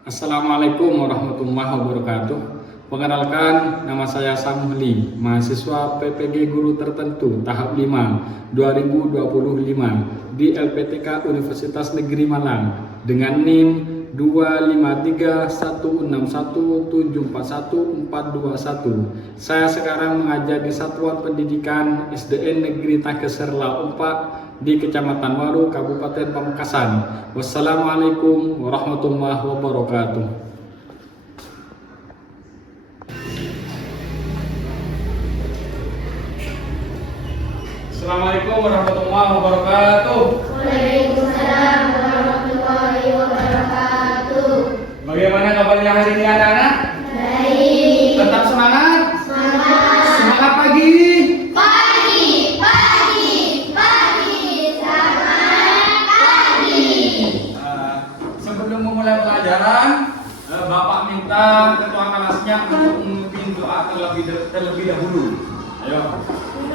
Assalamualaikum warahmatullahi wabarakatuh. Perkenalkan, nama saya Samuhli, mahasiswa PPG Guru Tertentu tahap 5 2025 di LPTK Universitas Negeri Malang dengan NIM 25316174141. Saya sekarang mengajar di Satuan Pendidikan SDN Negeri Takeser Laumpak di Kecamatan Waru, Kabupaten Pamekasan. Wassalamualaikum warahmatullahi wabarakatuh. Assalamualaikum warahmatullahi wabarakatuh. Waalaikumsalam warahmatullahi wabarakatuh. Bagaimana kabarnya hari ini anak-anak? Baik. Tetap semangat? Semangat. Semangat pagi. Pagi, pagi, pagi. Selamat pagi. Sebelum memulai pelajaran, Bapak minta ketua kelasnya untuk memimpin doa terlebih dahulu. Ayo.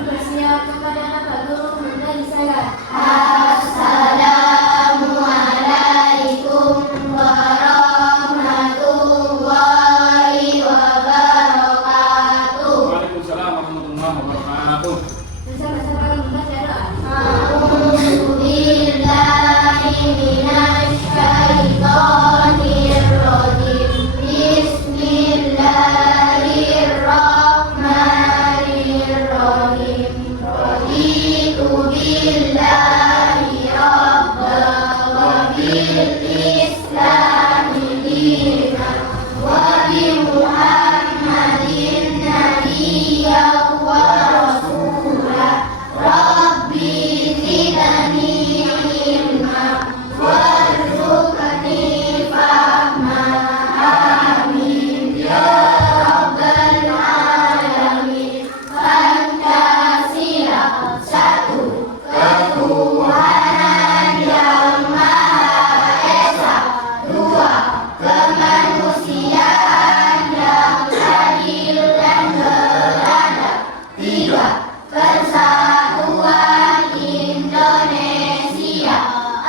Bersiap kepada Bapak Guru menjadi salat. Assalamualaikum warahmatullahi wabarakatuh. Waalaikumsalam warahmatullahi wabarakatuh. Bersama-sama membaca doa. A'udzubillahi minasyaitonirrajim. Bismillahirrahmanirrahim. Raditu billahi rabbah wa bil islami dinan wa bi Muhammadin nabiyyan wa rasulah. Rabbi zidni ilma warzuqni fahma. Amin ya rabbal alamin. Pancasila satu ketuhanan yang maha esa, dua kemanusiaan yang adil dan beradab, tiga persatuan Indonesia,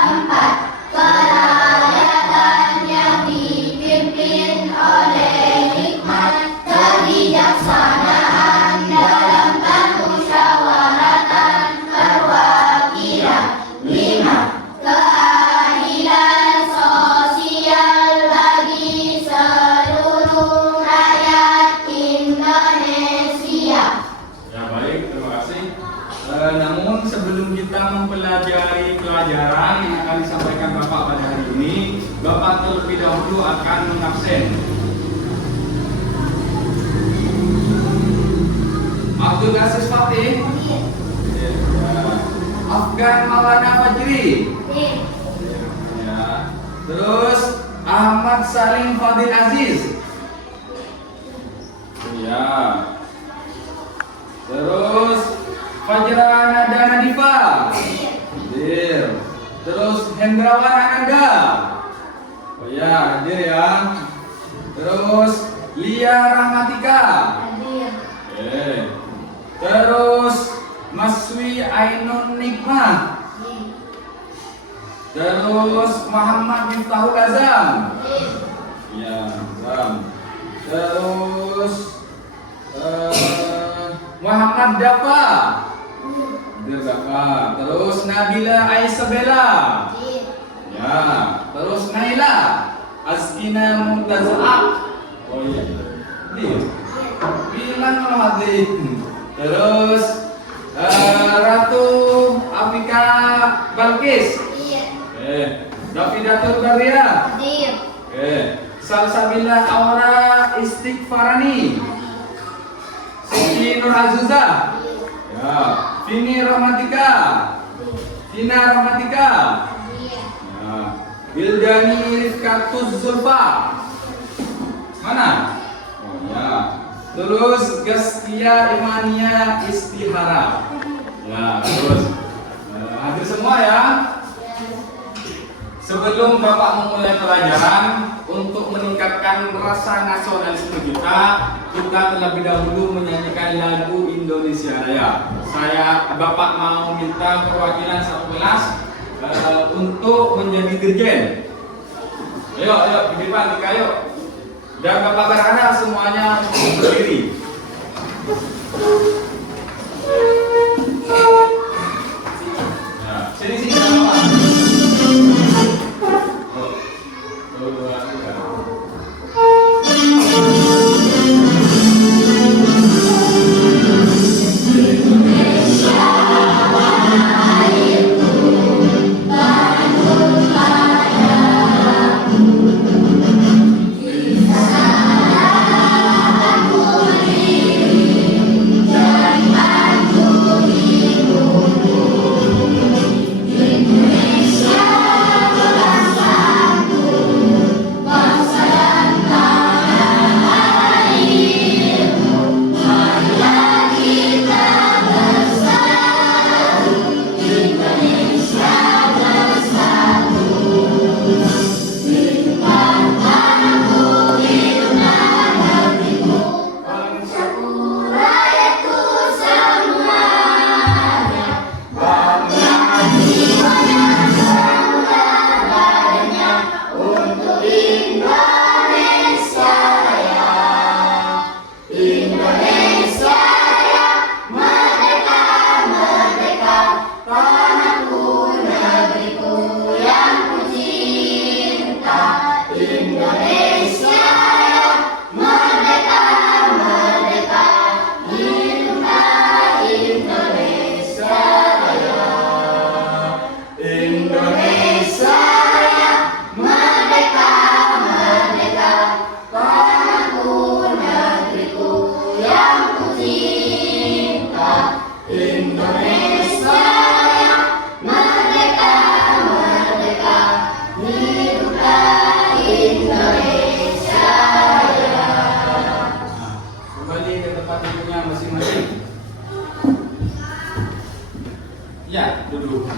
empat kerakyatan yang dipimpin oleh hikmat kebijaksanaan dalam permusyawaratan perwakilan, lima keadilan sosial bagi seluruh rakyat Indonesia. Ya baik, terima kasih. Namun sebelum kita mempelajari pelajaran yang akan disampaikan Bapak pada hari ini, Bapak terlebih dahulu akan mengabsen. Abdul Aziz Fatih, ya. Afgan Maulana Fajri, ya. Terus Ahmad Salim Fadil Aziz, ya. Terus Fajra Nada Nadifa, hadir. Terus Hendrawan Ananda, oh ya, hadir ya. Terus Lia Rahmatika, oke. Terus Maswi Ainun Nikmah, terus Muhammad Miftahul Azam, ya, Azam. Terus Muhammad Dafa, hadir Dafa. Terus Nabila Aisabella, ya. Terus Naila Azkina Mumtazah, oh iya, hadir. Bilang kalau hadir. Terus Ratu Afika Balkis, Davidatul Baria, Salsabila Aura Istighfarani, Siti Nur Azuza, ya. Vini Rahmatika, Tina Rahmatika, ya. Wildani Rifkatuz Zulfa, mana? Oh ya. Terus Gastia Imania Istihara, ya. Terus hadir semua ya. Sebelum Bapak memulai pelajaran, untuk meningkatkan rasa nasionalisme kita terlebih dahulu menyanyikan lagu Indonesia Raya. Bapak mau minta perwakilan satu kelas untuk menjadi dirjen. Ayo, ayo, di depan, di kayu. Dan Bapak berharap semuanya berdiri. Nah, sini sini sama Pak. Satu, dua, tiga. Kembali ke tempat duduknya masing-masing. Ya, duduk.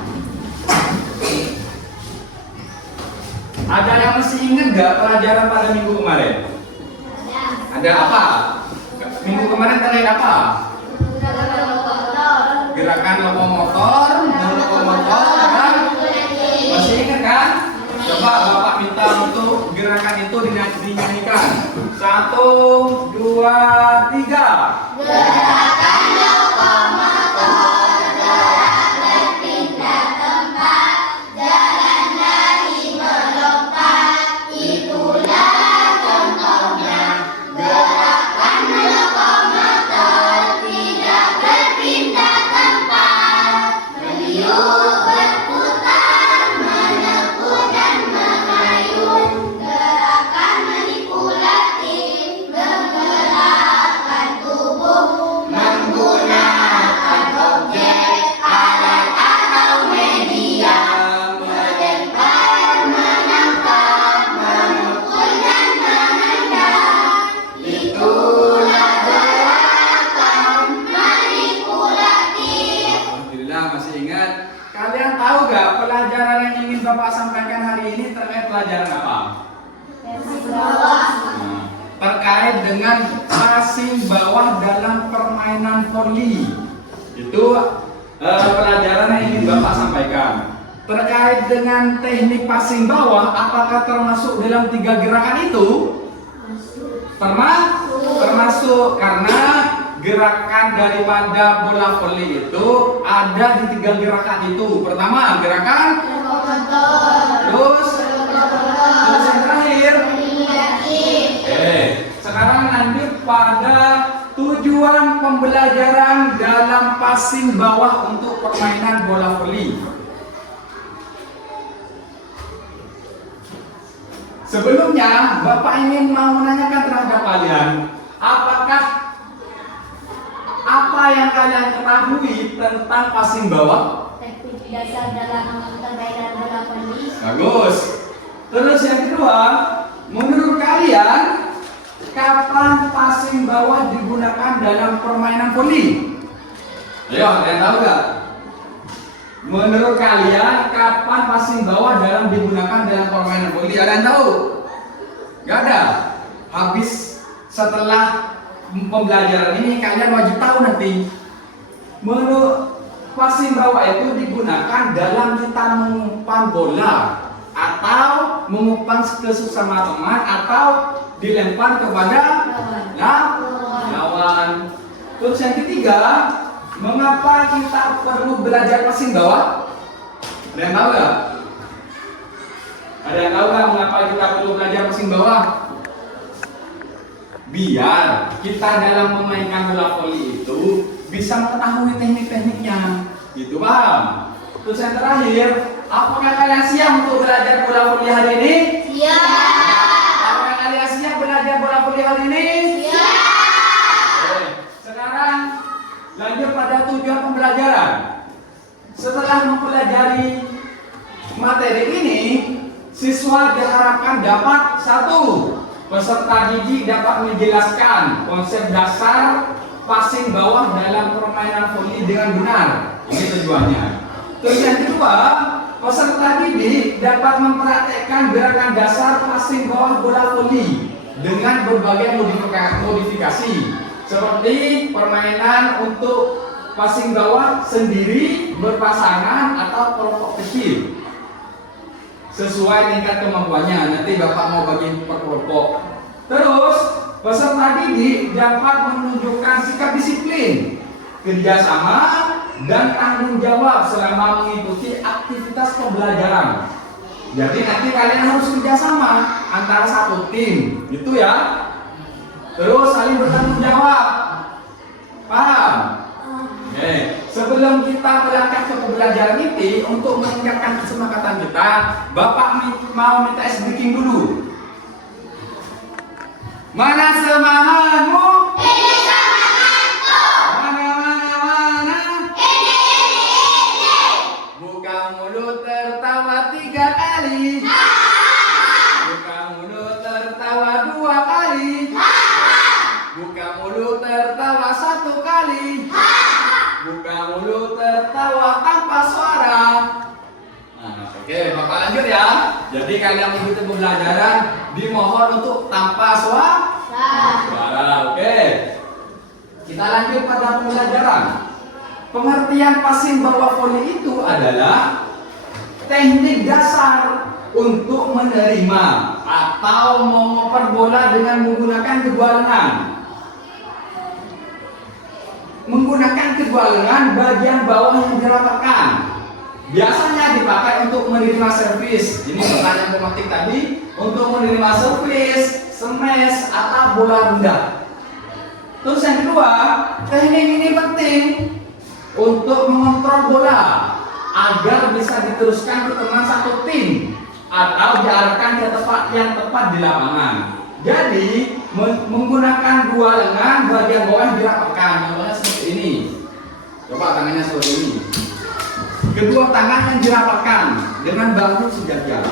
Ada yang masih ingat gak pelajaran pada minggu kemarin? Ada apa? Minggu kemarin terkait apa? Gerakan lokomotor, kan? Masih ingat kan? Coba Bapak minta untuk gerakan itu dinyanyikan. 1, 2, 3. Gerakan lokomotor gerak berpindah tempat, jalan dari melompat, itulah contohnya. Gerakan lokomotor tidak berpindah tempat, meniup berputar, menekuk dan mengayun. Gerakan manipulatif menggerakkan tubuh menggunakan objek, alat atau media, melempar, menangkap, memukul dan menendang. Itulah gerakan manipulatif. Alhamdulillah masih ingat. Kalian tahu gak pelajaran yang ingin Bapak sampaikan hari ini terkait pelajaran apa? Nah, terkait dengan passing bawah dalam permainan voli. Itu pelajaran yang ingin Bapak sampaikan. Terkait dengan teknik passing bawah, apakah termasuk dalam 3 gerakan itu? Termasuk karena gerakan daripada bola voli itu ada di 3 gerakan itu. Pertama gerakan, terus yang terakhir. Sekarang lanjut pada tujuan pembelajaran dalam passing bawah untuk permainan bola voli. Sebelumnya, Bapak ingin mau menanyakan terhadap kalian, apakah apa yang kalian ketahui tentang passing bawah? Teknik dasar dalam permainan bola voli. Bagus. Terus yang kedua, menurut kalian kapan passing bawah digunakan dalam permainan voli? Ayo, kalian tahu nggak? Menurut kalian kapan passing bawah digunakan dalam permainan voli? Ada yang tahu? Gak ada. Habis setelah pembelajaran ini kalian wajib tahu nanti. Menurut passing bawah itu digunakan dalam kita mengumpan bola atau mengumpan ke sesama teman atau dilempar kepada lawan. Terus yang ketiga, mengapa kita perlu belajar passing bawah? Ada yang tahu nggak? Ada yang tahu nggak mengapa kita perlu belajar passing bawah? Biar kita dalam memainkan bola voli itu bisa mengetahui teknik-tekniknya, gitu paham? Terus yang terakhir, apakah kalian siap untuk belajar bola voli hari ini? Siap. Apakah kalian siap belajar bola voli hari ini? Siap. Oke. Sekarang lanjut pada tujuan pembelajaran. Setelah mempelajari materi ini, siswa diharapkan dapat satu, peserta didik dapat menjelaskan konsep dasar passing bawah dalam permainan voli dengan benar. Ini tujuannya. Terus yang kedua, peserta didik dapat mempraktekkan gerakan dasar passing bawah bola voli dengan berbagai modifikasi seperti permainan untuk passing bawah sendiri, berpasangan atau kelompok kecil sesuai tingkat kemampuannya. Nanti Bapak mau bagi per kelompok. Terus peserta didik dapat menunjukkan sikap disiplin, kerjasama, dan tanggung jawab selama mengikuti aktivitas pembelajaran. Jadi nanti kalian harus kerjasama antara satu tim, gitu ya. Terus saling bertanggung jawab. Paham? Oke. Sebelum kita melangkah ke pembelajaran ini, untuk meningkatkan kesemangatan kita, Bapak mau minta ice breaking dulu. Mana semangatmu? Ini semangatku. Mana? Ini. Buka mulut tertawa 3 kali. Buka mulut tertawa 2 kali. Buka mulut tertawa 1 kali. Buka mulut tertawa tanpa suara. Nah, oke, Bapak lanjut ya. Jadi kalian mengikuti pembelajaran dimohon untuk tanpa suara. Oke. Kita lanjut pada pembelajaran. Pengertian passing bawah voli itu adalah teknik dasar untuk menerima atau mengoper bola dengan menggunakan kedua lengan. Menggunakan kedua lengan bagian bawah yang dirapatkan. Biasanya dipakai untuk menerima servis. Ini pertanyaan tematik tadi. Untuk menerima servis, smash, atau bola rendah. Terus yang kedua, teknik ini penting untuk mengontrol bola agar bisa diteruskan ke teman satu tim atau diarahkan ke tempat yang tepat di lapangan. Jadi menggunakan dua lengan bagian bawah yang dirapatkan, contohnya seperti ini. Coba tangannya seperti ini. Kedua tangan yang dirapatkan dengan bahu sejajar.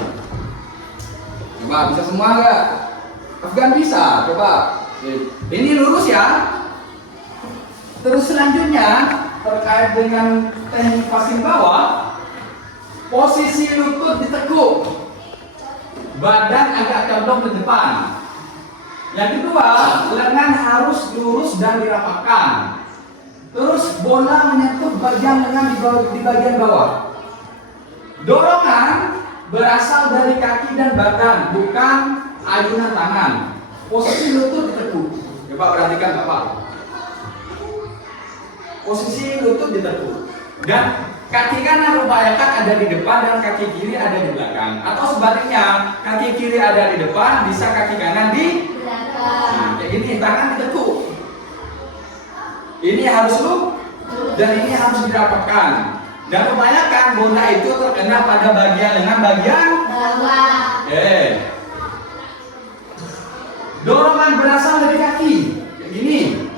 Coba bisa semua nggak? Afgan bisa. Coba. Ini lurus ya. Terus selanjutnya terkait dengan teknik passing bawah, posisi lutut ditekuk, badan agak condong ke depan. Yang kedua, lengan harus lurus dan dirapatkan. Terus bola menyentuh bagian lengan di bagian bawah. Dorongan berasal dari kaki dan badan, bukan ayunan tangan. Posisi lutut ditekuk. Coba perhatikan Bapak. Posisi lutut ditekuk. Dan kaki kanan upayakan ada di depan dan kaki kiri ada di belakang. Atau sebaliknya, kaki kiri ada di depan, bisa kaki kanan di belakang. Nah, kayak gini, tangan ditekuk. Ini harus lurus dan ini harus dirapatkan. Dan upayakan bola itu terkena pada bagian lengan bagian Bawah. Oke. Dorongan berasal dari kaki. Kayak gini.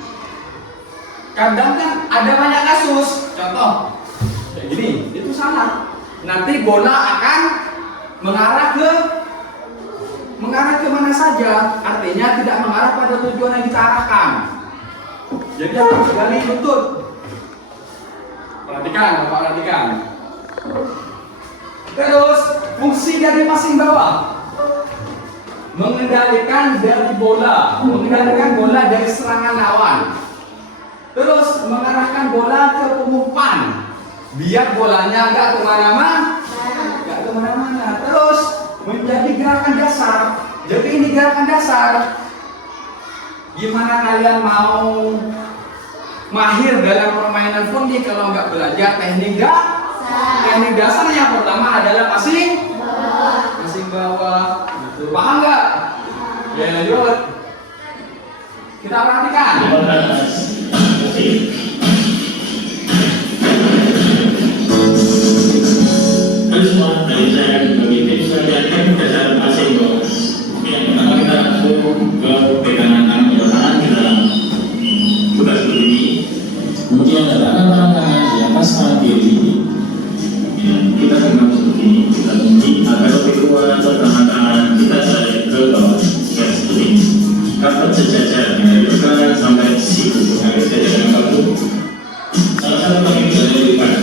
Kadang kan ada banyak kasus. Contoh kayak gini, itu salah. Nanti bola akan mengarah ke mana saja. Artinya tidak mengarah pada tujuan yang kita arahkan. Jadi harus dari lutut. Perhatikan, Bapak perhatikan. Terus fungsi dari passing bawah, mengendalikan bola dari serangan lawan. Terus mengarahkan bola ke pengumpan, biar bolanya nggak kemana-mana. Terus menjadi gerakan dasar. Jadi ini gerakan dasar. Gimana kalian mau mahir dalam permainan volley kalau nggak belajar teknik teknik dasar? Yang pertama adalah passing bawah. Gitu. Paham nggak? Ya, yuk. Kita perhatikan. Semua dari saya bagi tips belajar dasar passing bawah. Yang pertama kita masuk ke pegangan tangan kita buka seperti ini. Kemudian letakkan tangan di atas tangan kiri. Ya, kita genggam seperti ini. Kita kunci agar lebih kuat tangan kita tarik ke bawah. Ya, seperti ini. Dapat sejajar dari pergelangan sampai siku. Agar sejajar dengan baku. Salah satu teknik dari lipat.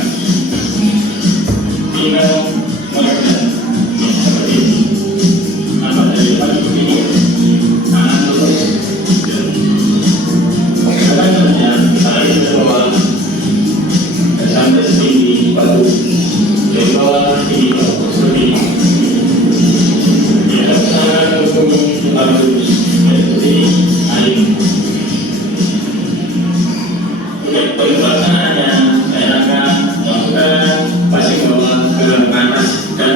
Kita melakukan seperti ini. Nampak dari depan seperti ini. Tangan lurus. Sekarang saja tarik ke bawah sampai setinggi bahu. Dari bawah tinggi bahu seperti ini. Kita sangat berhubung bagus seperti air. Untuk pelaksanaannya saya akan melakukan passing bawah ke atas dan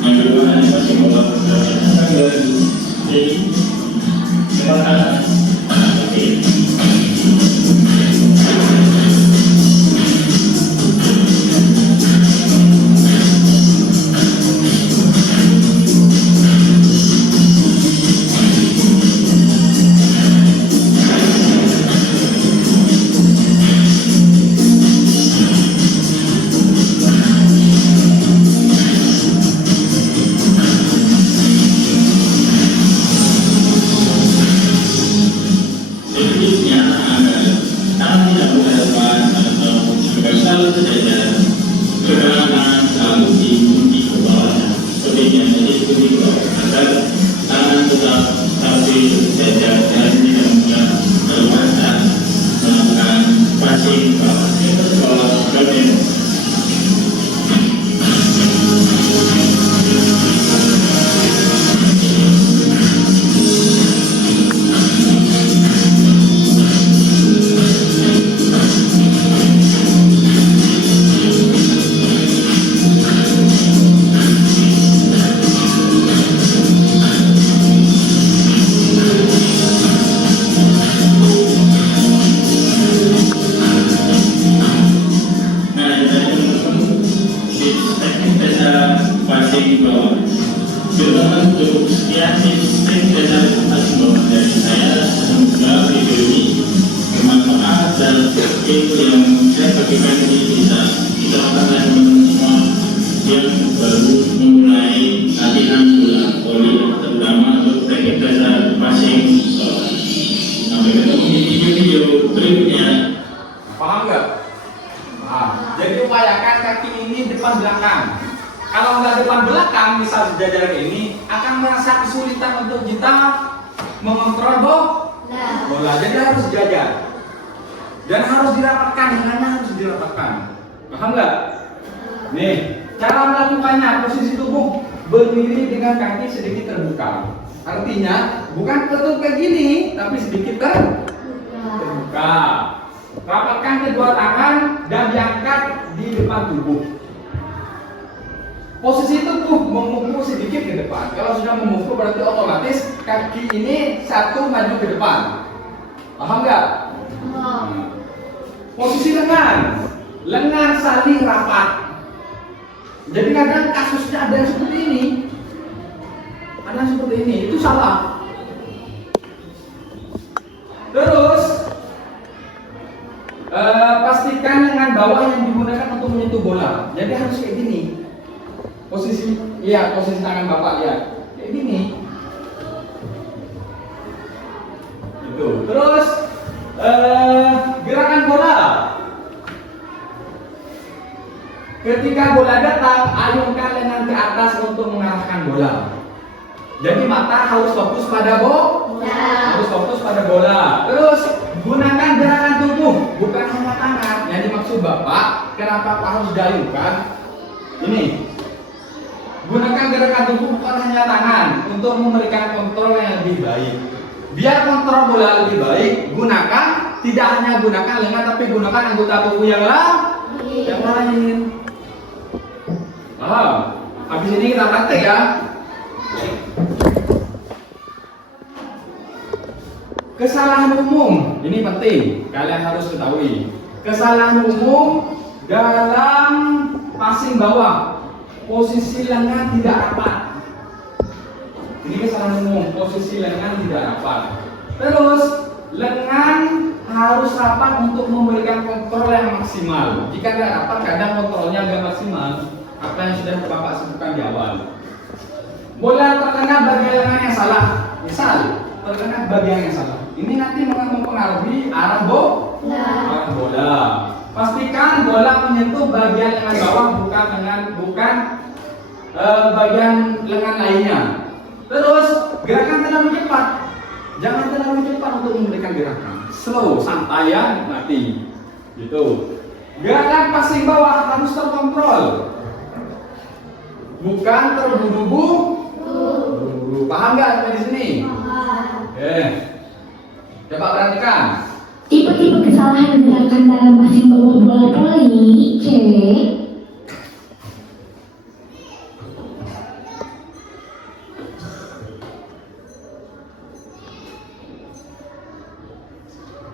yang kedua adalah passing bawah ke atas. Jadi atas seperti ini. Tipsnya agar tangan tidak mudah depan atau agar selalu sejajar, pergelangan selalu dikunci ke bawah seperti yang tadi dikunci ke bawah agar tangan tetap stabil sejajar dan tidak mudah terlepas saat melakukan passing bawah seperti ini. Passing bawah. Terutama untuk sekian tips dasar passing bawah dari saya. Semoga video ini bermanfaat dan tips yang saya bagikan ini bisa diterapkan oleh teman-teman semua yang baru memulai latihan bola voli, terutama untuk teknik dasar passing bawah. Sampai ketemu di video-video berikutnya. Paham nggak? Paham. Jadi upayakan kaki ini depan belakang. Kalau nggak depan belakang, misal sejajar kayak ini, akan merasa kesulitan untuk kita mengontrol bola. Jadi harus sejajar dan harus dirapatkan, lengannya harus dirapatkan. Paham nggak? Nih, cara melakukannya, posisi tubuh berdiri dengan kaki sedikit terbuka. Artinya bukan betul kayak gini, tapi sedikit terbuka. Rapatkan kedua tangan dan diangkat di depan tubuh. Posisi tubuh memukul sedikit ke depan. Kalau sudah memukul berarti otomatis kaki ini satu maju ke depan. Paham nggak? Posisi lengan saling rapat. Jadi kadang kasusnya ada yang seperti ini, ada yang seperti ini, itu salah. Terus pastikan lengan bawah yang digunakan untuk menyentuh bola. Jadi harus kayak gini. Posisi tangan bapak lihat kayak gini. Itu. Terus gerakan bola. Ketika bola datang, ayunkan lengan ke atas untuk mengarahkan bola. Jadi mata harus fokus pada bola. Terus gunakan gerakan tubuh, bukan hanya tangan. Yang dimaksud bapak, kenapa harus diayunkan? Ini. Gunakan gerakan tubuh bukan hanya tangan untuk memberikan kontrol yang lebih baik. Biar kontrol bola lebih baik, tidak hanya gunakan lengan tapi gunakan anggota tubuh yang lain. Habis ini kita praktek ya. Kesalahan umum, ini penting, kalian harus ketahui. Kesalahan umum dalam passing bawah, posisi lengan tidak rapat. Ini kesalahan umum, posisi lengan tidak rapat. Terus, lengan harus rapat untuk memberikan kontrol yang maksimal. Jika tidak rapat, kadang kontrolnya agak maksimal. Apa yang sudah Bapak sebutkan di awal. Bola terkena bagian lengan yang salah. Misal, terkena bagian yang salah. Ini nanti mempengaruhi arah bola. Pastikan bola menyentuh bagian lengan bawah, bukan bagian lengan lainnya. Terus gerakan terlalu cepat. Jangan terlalu cepat untuk memberikan gerakan. Slow, santai ya, nikmati. Gitu. Gerakan passing bawah harus terkontrol. Bukan terburu-buru. Paham nggak sampai di sini? Oke. Coba perhatikan. Tipe-tipe kesalahan yang dilakukan dalam passing bawah bola voli, C.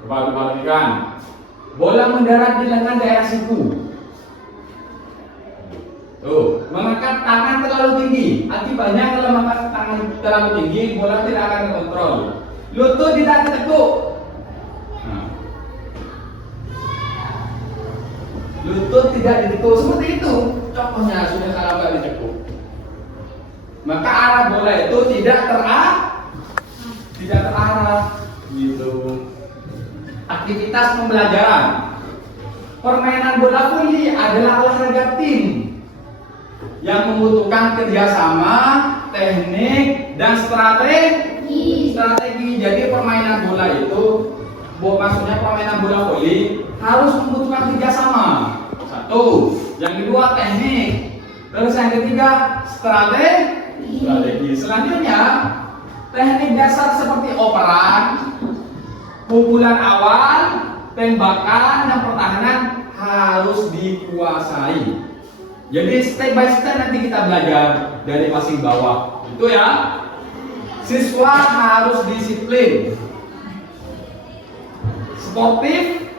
Coba perhatikan. Bola mendarat di lengan daerah siku. Tuh, mengangkat tangan terlalu tinggi. Akibatnya kalau mengangkat tangan terlalu tinggi, bola tidak akan terkontrol. Lutut tidak ditekuk. Lutut tidak ditekuk seperti itu. Contohnya sudah kalau nggak ditekuk, maka arah bola itu tidak terarah. Gitu. Aktivitas pembelajaran. Permainan bola voli adalah olahraga tim yang membutuhkan kerjasama, teknik, dan strategi. Jadi permainan bola itu, maksudnya permainan bola voli harus membutuhkan kerjasama. Satu, yang kedua teknik, terus yang ketiga strategi. Selanjutnya teknik dasar seperti operan, pukulan awal, tembakan, dan pertahanan harus dikuasai. Jadi step by step nanti kita belajar dari passing bawah. Itu ya. Siswa harus disiplin, sportif,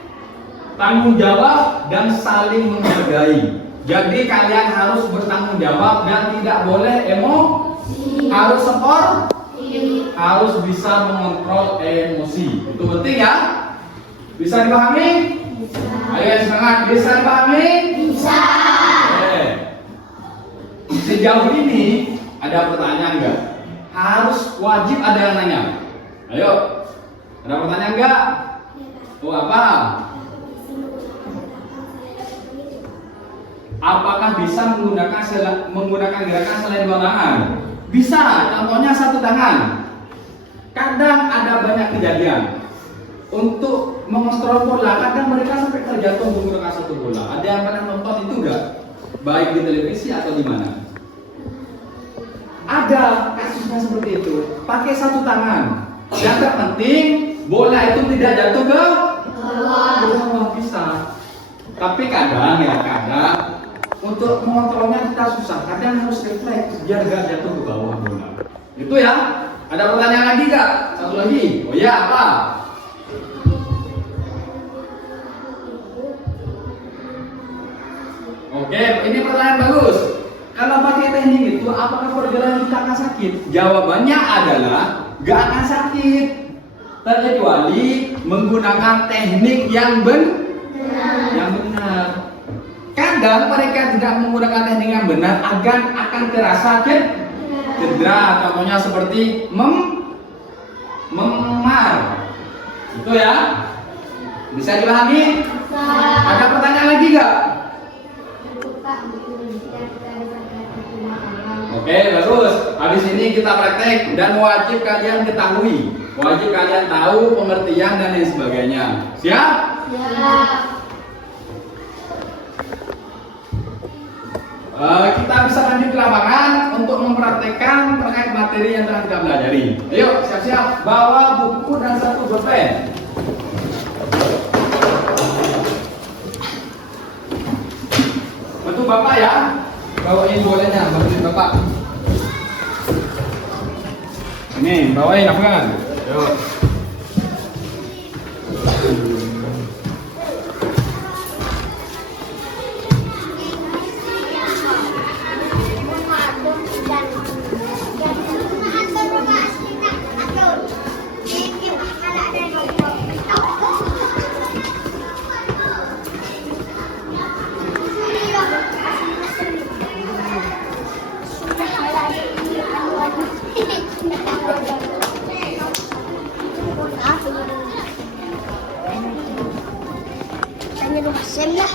tanggung jawab, dan saling menghargai. Jadi kalian harus bertanggung jawab dan tidak boleh emosi. Harus harus bisa mengontrol emosi. Itu penting ya. Bisa dipahami? Bisa. Ayo semangat. Bisa dipahami? Bisa. Sejauh ini ada pertanyaan enggak? Harus wajib ada yang nanya. Ayo, ada pertanyaan enggak? Oh apa? Apakah bisa menggunakan gerakan selain dua tangan? Bisa. Contohnya satu tangan. Kadang ada banyak kejadian untuk mengontrol bola. Kadang mereka sampai terjatuh menggunakan satu bola. Ada yang pernah nonton itu enggak? Baik di televisi atau di mana? Ada kasusnya seperti itu. Pakai satu tangan. Yang terpenting bola itu tidak jatuh ke bawah, bisa. Tapi kadang untuk mengontrolnya kita susah. Kadang harus refleks biar gak jatuh ke bawah bola. Itu ya. Ada pertanyaan lagi gak? Satu lagi. Oh ya, apa? Oke, ini pertanyaan bagus. Kalau pakai teknik itu, apakah pergelangan kita akan sakit? Jawabannya adalah gak akan sakit, terkecuali menggunakan teknik yang benar. Kadang mereka tidak menggunakan teknik yang benar akan terasa cedera. Contohnya seperti memar. Itu ya. Bisa dipahami? Ada pertanyaan lagi gak? Oke, bagus. Habis ini kita praktek dan wajib kalian ketahui, wajib kalian tahu pengertian dan lain sebagainya. Siap? Siap. kita bisa lanjut ke lapangan untuk mempraktekkan terkait materi yang telah kita pelajari. Ayo, siap-siap, bawa buku dan satu pulpen. Bantu Bapak ya, bawain bolanya, bantuin Bapak. Ini, bawain apa kan? Yuk. Tanya lu Hasem lah.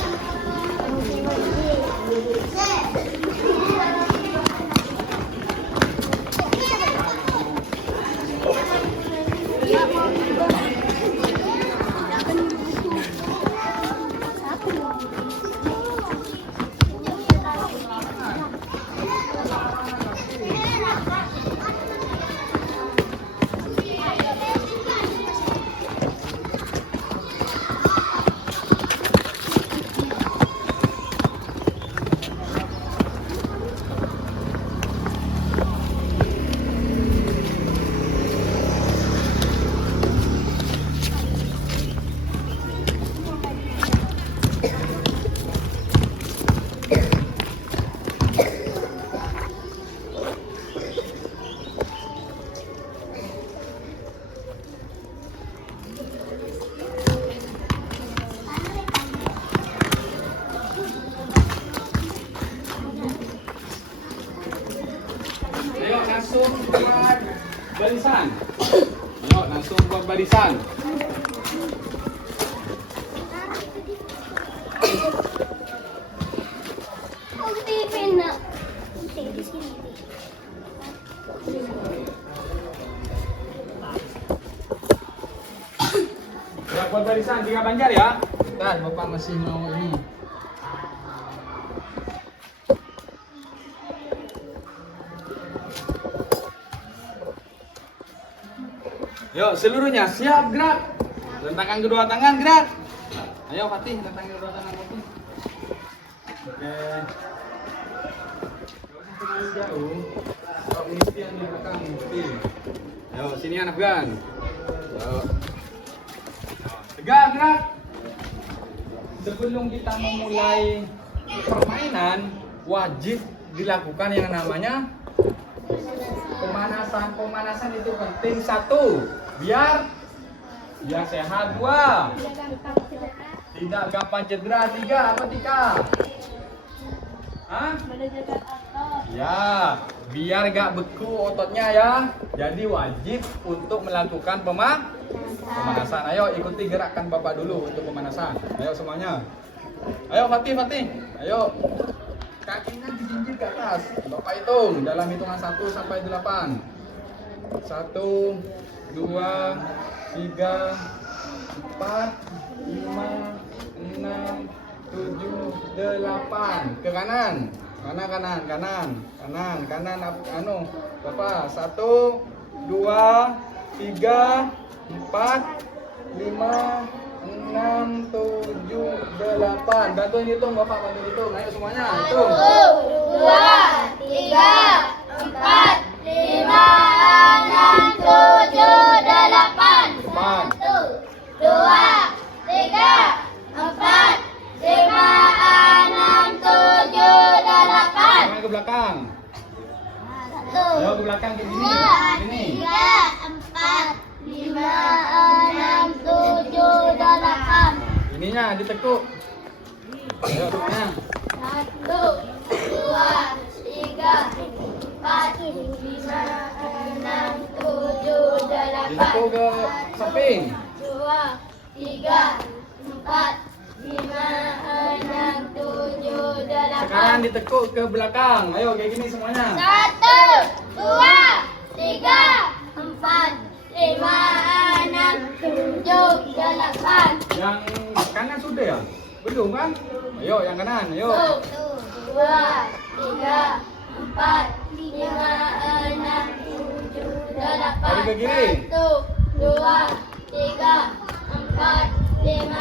Langsung buat barisan. Ayo, langsung buat barisan. Ya, buat barisan 3 banjar ya. Bentar, Bapak masih mau ini. Yuk, seluruhnya siap, gerak. Rentangkan kedua tangan, gerak. Ayo Fatih, rentangkan kedua tangan Fatih. Oke. Gak usah terlalu jauh. Kalau mesti yang di belakang, mesti. Ayo, sini Afgan. Ayo. Tegak, gerak. Sebelum kita memulai permainan, wajib dilakukan yang namanya pemanasan. Pemanasan itu penting. 1, biar sehat. 2, tidak gampang cedera. 3, apa Tika? Hah? Ya, biar gak beku ototnya ya. Jadi wajib untuk melakukan pemanasan. Ayo ikuti gerakan Bapak dulu untuk pemanasan. Ayo semuanya. Ayo Fatih. Ayo. Kakinya dijinjit ke atas. Bapak hitung dalam hitungan 1 sampai 8. 1, 2, 3, 4, 5, 6, 7, 8. Ke kanan. Kanan. Bapak 1, 2, 3, 4, 5, 6, 7, 8. Bantuin hitung Bapak, bantuin hitung. Ayo semuanya hitung. 1, 2, 3, 4, 5, 6, 7, 8. 1, 2, 3, 4, 5, 6, 7, 8. Semuanya ke belakang. 1, Ayo ke belakang kayak gini. 2, 3, 4, 5, 6, 7, 8. Ininya ditekuk. Ayo semuanya. 1, 2, 3, 4, 5, 6, 7, 8. Ditekuk ke samping. 2, 3, 4, 5, 6, 7, 8. Sekarang ditekuk ke belakang. Ayo kayak gini semuanya. 1, 2, 3, 4, 5, 6, 7, 8. Yang kanan sudah ya? Belum kan? Ayo yang kanan, ayo. 1, 2, tiga, empat, lima, enam, tujuh, delapan. Balik ke kiri. 1, 2, 3, 4, 5,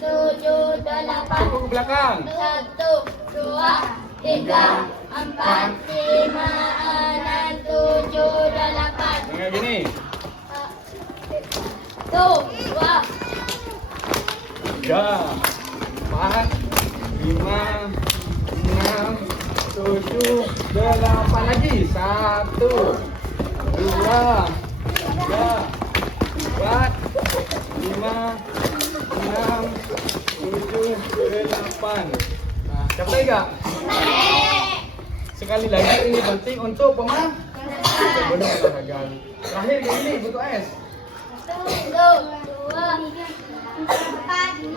6, 7, 8. Tepuk ke belakang. 1, 2, 3, 4, 5, 6, 7, 8. Kayak gini. 2, 3, 4, 5, 6, 7, 8 lagi. 1, 2, 3, 4, 5, 6, 7, 8. Nah, capek gak? Sekali lagi ini penting untuk sebelum olahraga. Terakhir kayak gini butuh es. 1, 2, 4, 5,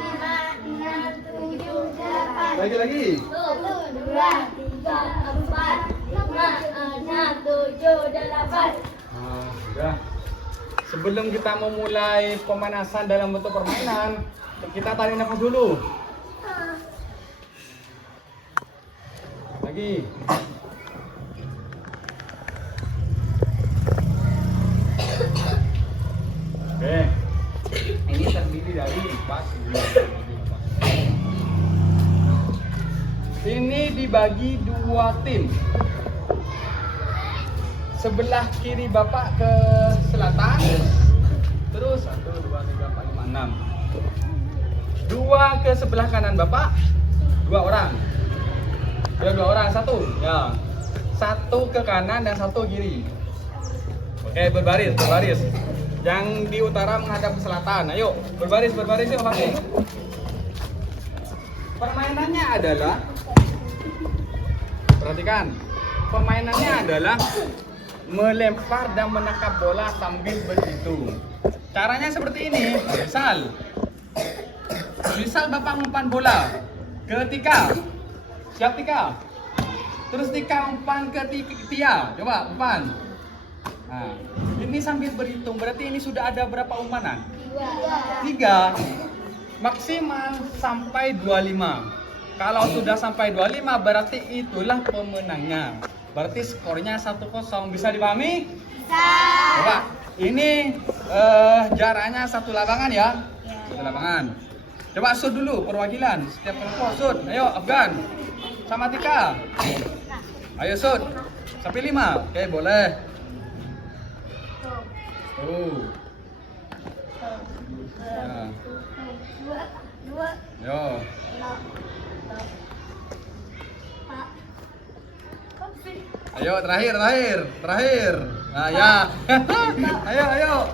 6, 7, 8. Lagi. 1, 2, 3, 4, 5, 6, 7, 8. Nah, udah. Sebelum kita memulai pemanasan dalam bentuk permainan, kita tarik nafas dulu. Lagi. Oke. Ini terdiri dari pas. Ini dibagi 2 tim. Sebelah kiri Bapak ke selatan. Terus 1, 2, 3, 4, 5, 6. 2 ke sebelah kanan Bapak. 2 orang. Ya, 2 orang, 1. Ya. 1 ke kanan dan 1 kiri. Oke, berbaris. Yang di utara menghadap ke selatan. Ayo, berbaris yuk, Fakih. Permainannya adalah, perhatikan, permainannya adalah melempar dan menangkap bola sambil berhitung. Caranya seperti ini. Misal Bapak umpan bola ke Tika. Siap Tika. Terus Tika umpan ke Tia. Coba umpan. Nah, ini sambil berhitung. Berarti ini sudah ada berapa umpanan? 3. Maksimal sampai 25. Kalau sudah sampai 25 berarti itulah pemenangnya. Berarti skornya 1-0. Bisa dipahami? Bisa. Coba, ini jaraknya 1 lapangan ya. 1 lapangan. Coba shoot dulu perwakilan. Setiap kelompok shoot. Ayo Afgan. Sama Tika. Ayo shoot. Sampai 5. Oke, boleh. Tuh. Ya. Yo. Ayo terakhir. Nah ya. Ayo.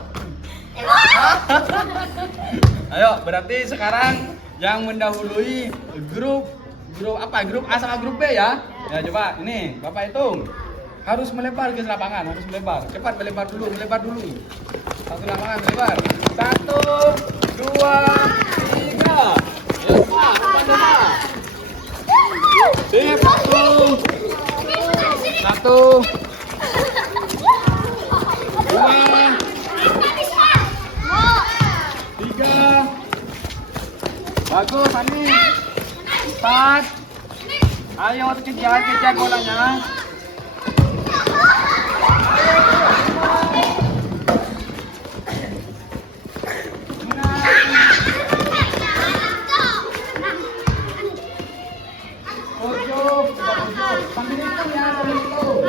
Ayo, berarti sekarang yang mendahului grup apa? Grup A sama grup B ya. Ya coba, ini Bapak hitung. Harus melebar ke lapangan, harus melebar. Cepat melebar dulu. 1 lapangan melebar. 1, 2, 3. Ya, cepat, depan. Sip, 1, 2, 3. Bagus, Ani. 4. Ayo kejar bolanya. Sambil hitung ya, sambil hitung.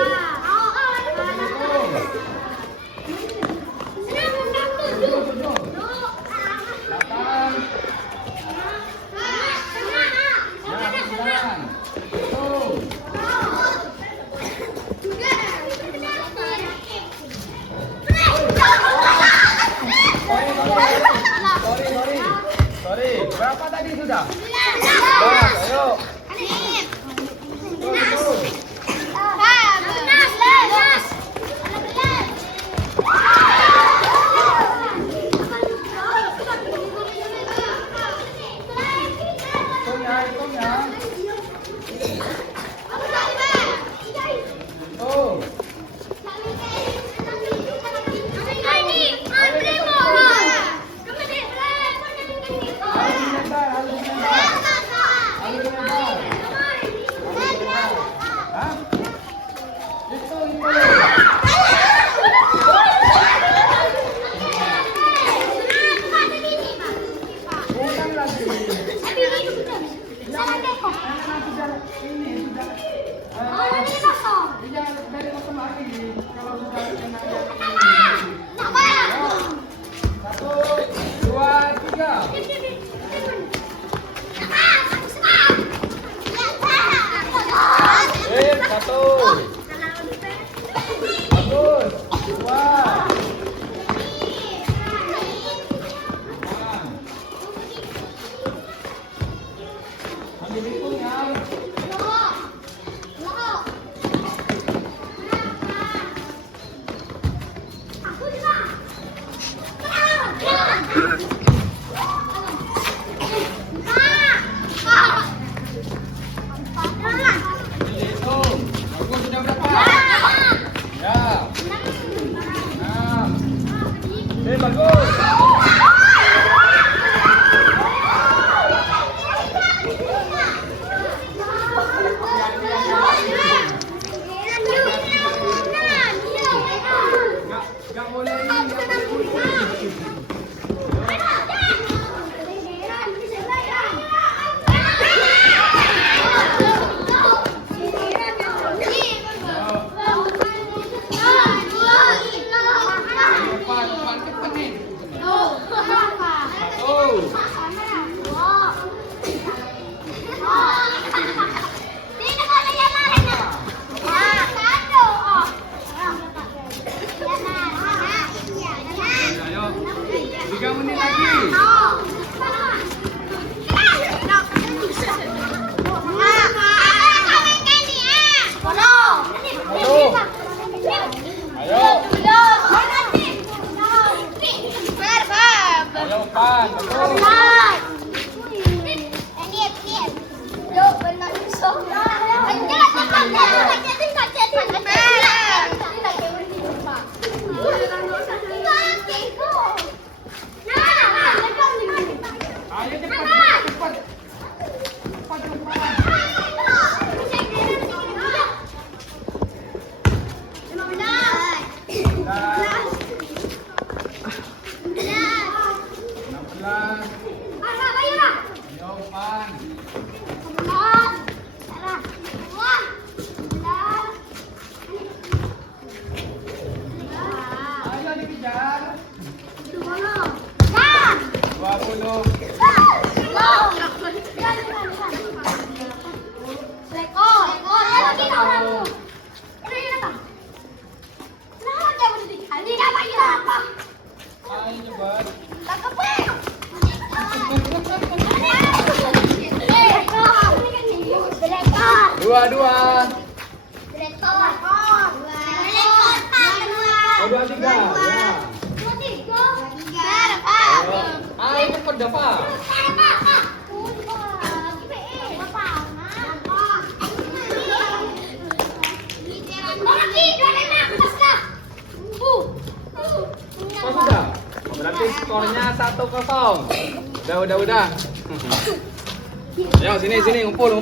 Sorry, berapa tadi sudah? 11, ayo. Hitung ya. Harus Hitung. Bagus, sudah berapa? Ya. 6. Bagus. Nggak boleh ini. Depan cepat nih. 1. Ayo. 3 menit lagi. Ayo. Ayo, Pan. Betul. Ayo cepat, cepat. Cepat, cepat. Ayo dikejar. 20. Ayo cepat. Dua. Dua, 3. Ayo cepat Dava. Oh sudah. Berarti skornya 1-0. Udah. Ayo sini ngumpul.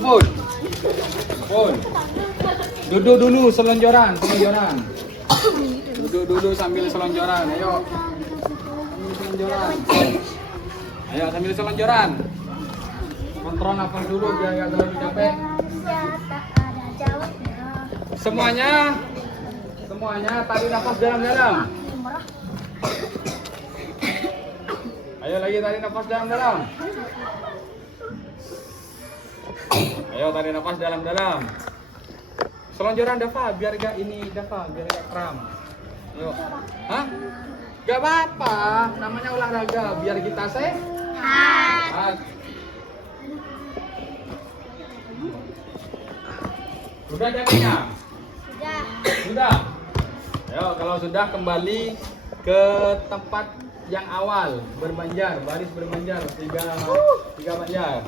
Duduk dulu selonjoran. Duduk dulu sambil selonjoran. Ayo. Sambil selonjoran. Kontrol nafas dulu biar nggak terlalu capek. Semuanya tarik nafas dalam-dalam. Ayo lagi tarik nafas dalam-dalam. Ayo tarik nafas dalam-dalam. Selonjoran Dava, biar gak kram. Ayo. Hah? Gak apa-apa, namanya olahraga, biar kita sehat. Sudah jadinya? Sudah. Ayo, kalau sudah kembali ke tempat yang awal, baris berbanjar, tiga banjar.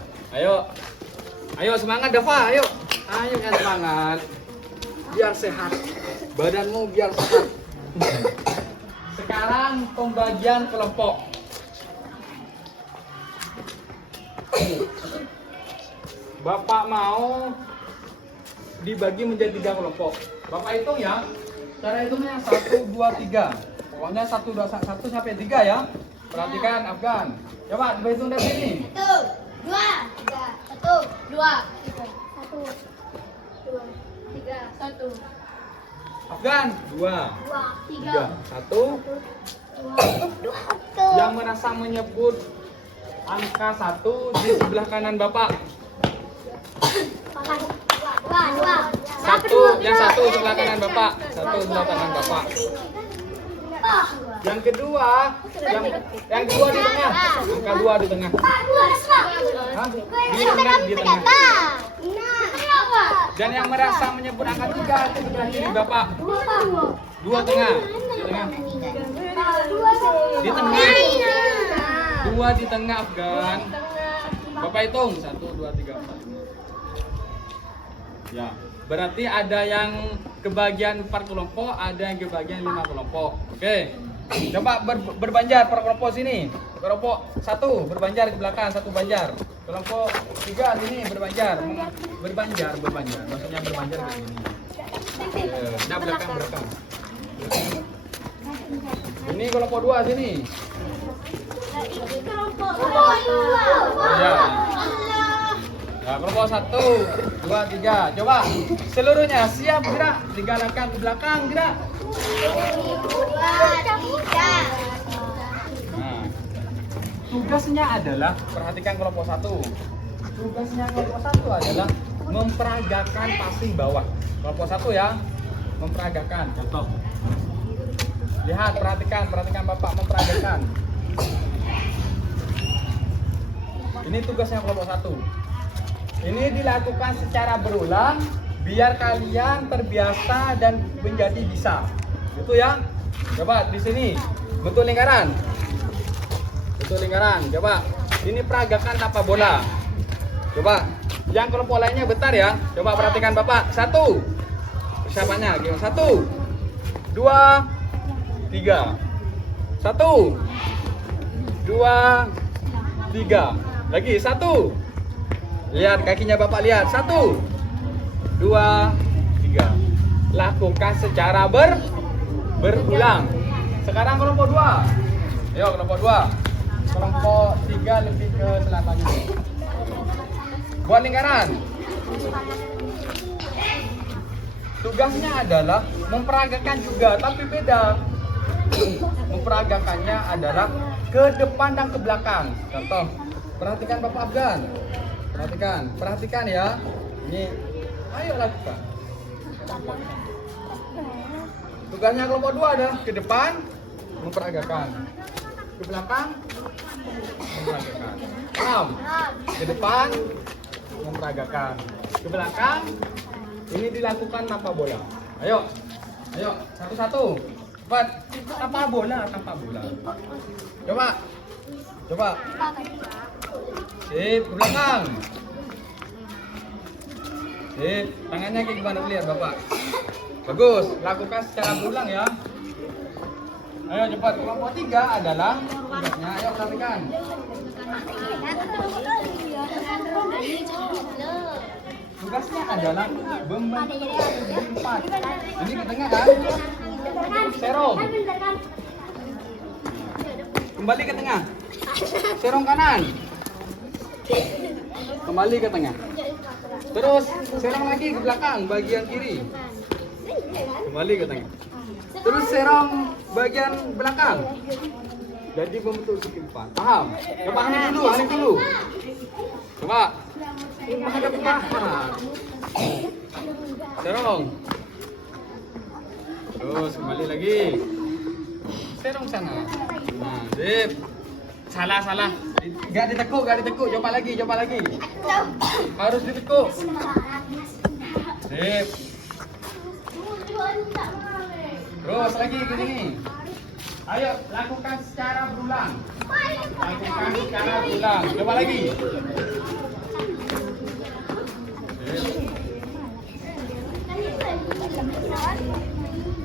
Ayo semangat Dava, ayo yang semangat. Biar sehat, badanmu biar sehat. Sekarang pembagian kelompok. Bapak mau dibagi menjadi 3 kelompok. Bapak hitung ya. Cara hitungnya 1, 2, 3. Pokoknya 1, 2, 1 sampai 3 ya. Perhatikan Afgan. Coba hitung dari sini. 1, 2, 1. Afgan 2, 3, 1. Yang merasa menyebut angka 1 di sebelah kanan Bapak. 1, yang 1 sebelah kanan Bapak. 1 sebelah kanan Bapak. Yang kedua di tengah. Angka 2 di tengah. Hah? Di tengah. Dan yang merasa menyebut angka 3 di sebelah kiri Bapak. 2 tengah. Di tengah. Di tengah. 2 di tengah Afgan. Bapak hitung 1, 2, 3, 4, 5. Ya, berarti ada yang kebagian 4 kelompok, ada yang kebagian 5 kelompok. Oke. Coba berbanjar per kelompok sini. Kelompok 1 berbanjar ke belakang, 1 banjar. Kelompok 3 sini berbanjar. Berbanjar. Maksudnya berbanjar ke sini. Nah, belakang. Ini kelompok 2 sini. Ya. Nah, kelompok 1, 2, 3. Coba seluruhnya siap gerak, digalakkan ke belakang gerak. Nah, tugasnya adalah perhatikan kelompok 1. Tugasnya kelompok 1 adalah memperagakan passing bawah. Kelompok 1 ya, memperagakan. Contoh. Lihat, perhatikan Bapak memperagakan. Ini tugasnya kelompok 1. Ini dilakukan secara berulang biar kalian terbiasa dan menjadi bisa. Itu ya. Coba di sini bentuk lingkaran. Coba. Ini peragakan tanpa bola. Coba. Yang kelompok lainnya bentar ya. Coba perhatikan Bapak. 1. Persiapannya. 1, 2, 3. 1, 2, 3. Lagi 1. Lihat kakinya Bapak, lihat. 1, 2, 3. Lakukan secara berulang. Sekarang kelompok 2. Ayo kelompok 2. Kelompok 3 lebih ke selatannya. Buat lingkaran. Tugasnya adalah memperagakan juga, tapi beda. Memperagakannya adalah ke depan dan ke belakang. Contoh, perhatikan Bapak Afgan. Perhatikan ya. Ini, ayo lakukan. Tugasnya kelompok 2 adalah ke depan, memperagakan. Ke belakang, memperagakan. Paham? Ke depan, memperagakan. Ke belakang, ini dilakukan tanpa bola. Ayo, satu-satu. Cepat, tanpa bola. Coba. Sip, ke belakang. Sip, tangannya kayak gimana, lihat Bapak. Bagus, lakukan secara berulang ya. Ayo cepat, kelompok 3 adalah tugasnya, ayo perhatikan. Tugasnya adalah membentuk segi 4. Ini ke tengah kan? Serong. Kembali ke tengah. Serong kanan. Kembali ke tengah. Terus serong lagi ke belakang bagian kiri. Kembali ke tengah. Terus serong bagian belakang. Jadi membentuk segi 4. Paham? Coba hanik dulu. Coba. Menghadap ke belakang. Serong. Terus kembali lagi. Serong sana. Nah, sip. Salah. Gak ditekuk. Coba lagi. Harus ditekuk. Sip. Terus lagi ke sini. Ayo lakukan secara berulang. Coba lagi.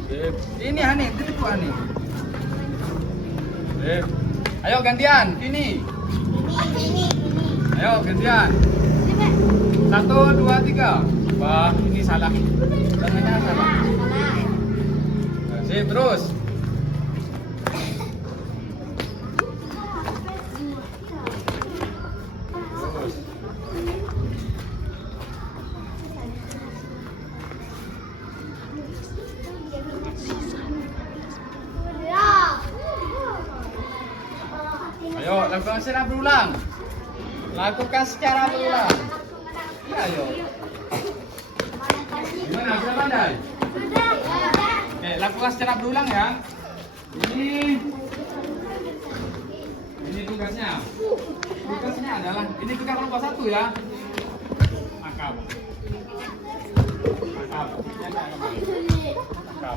Sip. Ini Hani, ditekuk Hani. Sip. Ayo gantian, ini. Ayo gantian. 1, 2, 3. Wah, ini salah. Tengahnya salah. Sip, terus. Ayo, lakukan secara berulang. Ya, ayo. Gimana? Sudah pandai? Oke, lakukan secara berulang ya. Ini tugasnya. Tugasnya adalah ini tugas kelompok 1 ya. Makap.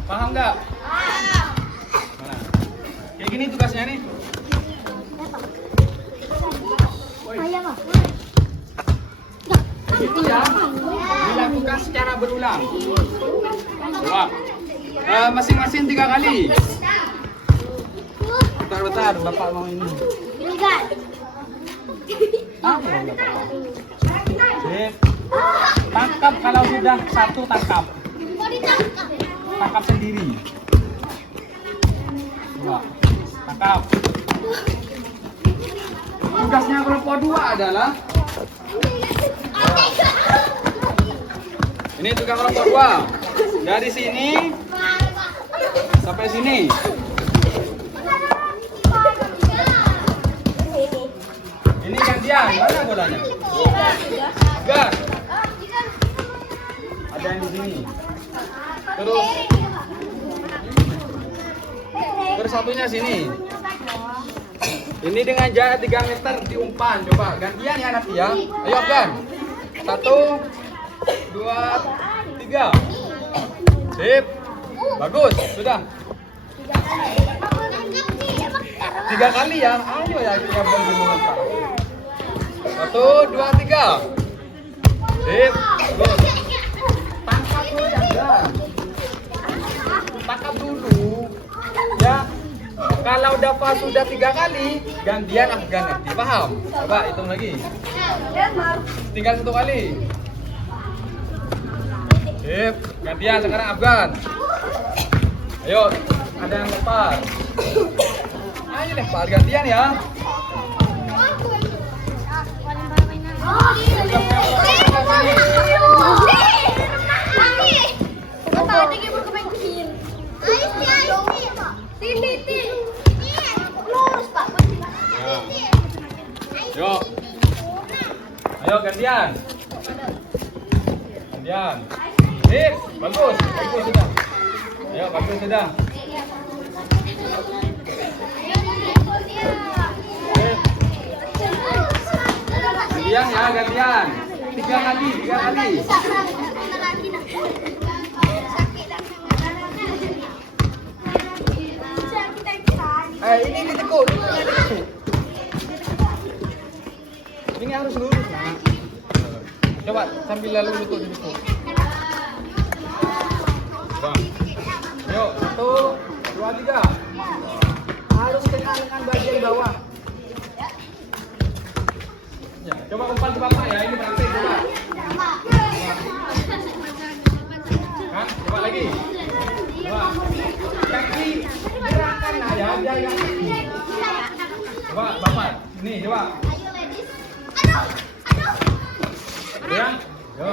Paham nggak? Mana? Kayak gini tugasnya nih. Begitu ya. Dilakukan secara berulang. Coba. Masing-masing 3 kali. Bentar, Bapak mau ini. Apa mau Bapak? Sip. Tangkap kalau sudah satu tangkap. Tangkap sendiri. Coba. Tangkap. Tugasnya kelompok 2 adalah ini tugas kelompok 2. Dari sini sampai sini. Ini gantian, mana bolanya? Enggak. Ada yang di sini. Terus satunya sini. Ini dengan jarak 3 meter diumpan. Coba gantian ya nanti ya. Ayo kan. 1, 2, 3. Sip. Bagus, sudah. 3 kali ya. Ayo ya kita bergumulkan. 1, 2, 3. Sip. Bagus. Tangkap dulu ya. Tangkap dulu. Ya. Kalau dapat sudah 3 kali, gantian Afgan nanti. Paham? Coba hitung lagi. Tinggal 1 kali. Sip. Gantian sekarang Afgan. Ayo, ada yang lempar. Ayo lempar gantian ya. Yo. Ayo gantian. Gantian. Sip, bagus. Bagus sudah. Ayo bagus sudah. Sip. Gantian ya, gantian. 3 kali, 3 kali. Ini ditekuk. Ini harus lurus, Nak. Coba sambil lalu lutut ditekuk. Coba. Ayo, 1, 2, 3. Harus dengan bagian bawah. Ya, coba umpan ke Bapak ya, ini praktek coba. Kan? Coba lagi. Coba. Kaki gerakan nah ya, jaga. Coba Bapak, ini coba. Ya. Yo.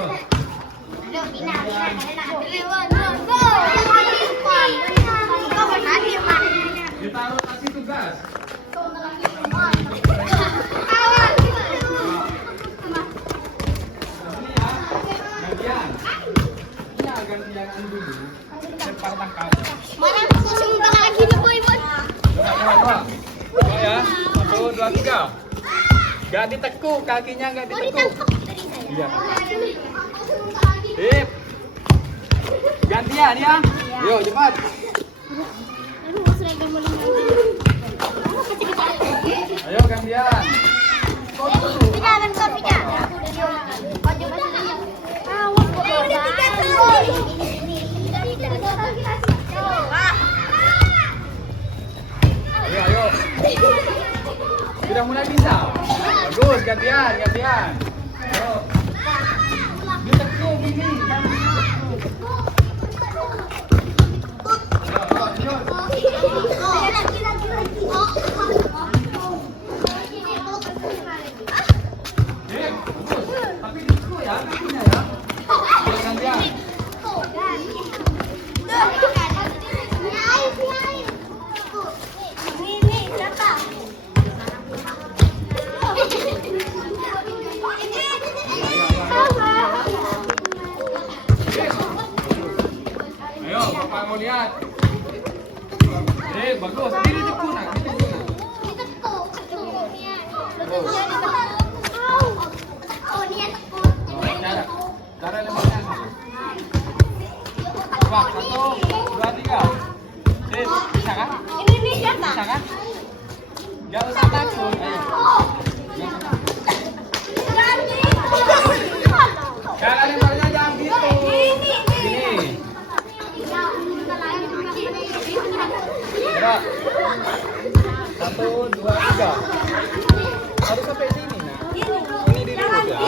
Kita harus kasih tugas. Gantian. Ya, gantian dulu. Lempar tangkap. Mana sebentar lagi nih boy. Coba. Coba ya. 1, 2, 3. Gak ditekuk, kakinya gak ditekuk. Iya. Sip. Gantian ya. Yuk cepat. Ayo gantian. Ayo. Sudah mulai bisa. Bagus, gantian. Ayo. Ditekuk ini. Tapi ditekuk ya, kakinya ya. Ayo gantian. Ayo, Bapak mau lihat. Bagus. Ini ditekuk nak. Cara lemparnya. Coba 1, 2, 3. Sip, bisa kan? Ini siapa? Bisa kan? Gak usah takut. Ayo. 2, 3. Harus sampai sini nah. Ini dilurus ya.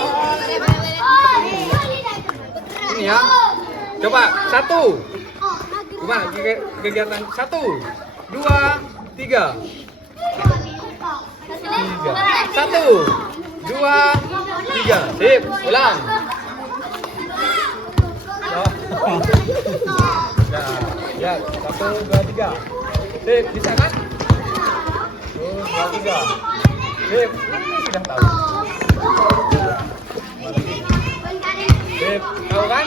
Ini ya. Coba 1. Gimana kegiatan 1, 2, 3. 1, 2, 3. Sip, ulang. Ya, 1, 2, 3. Sip, bisa kan? 1, 2, 3. Sip, sudah tahu. Sip, tahu kan?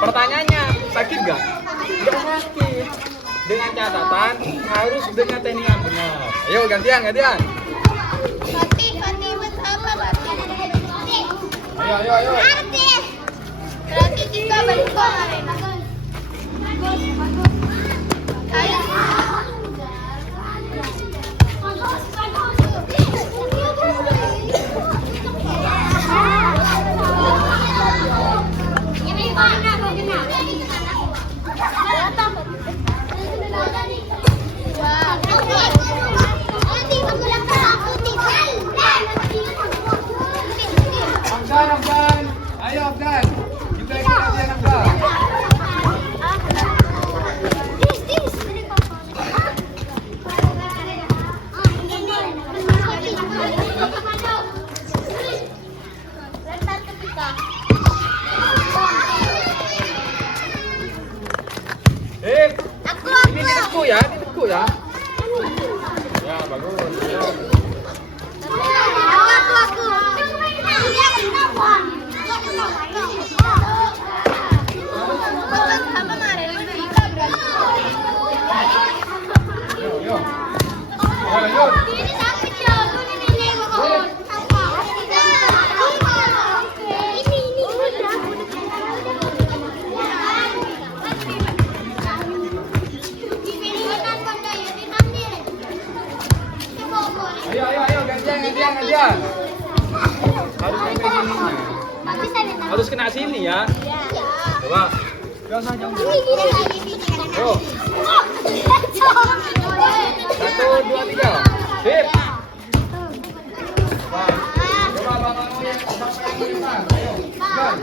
Pertanyaannya, sakit gak? Gak sakit. Dengan catatan harus dengan teknik yang benar. Ayo gantian. Fatih, apa Fatih? Ayo. Fatih. Berarti kita bergol. Ayo. Ini mana benar? Afgan. Ayo Afgan. Kita ikut latihan Afgan. Ini deku ya. Ya, bagus. Ya. Yo. Lanjut. Ayo, gantian. Harus kena sini ya. Coba. Jangan jauh. Yo. 1, 2, 3. Sip. Coba Bang yang sampai yang depan. Ayo. Gan.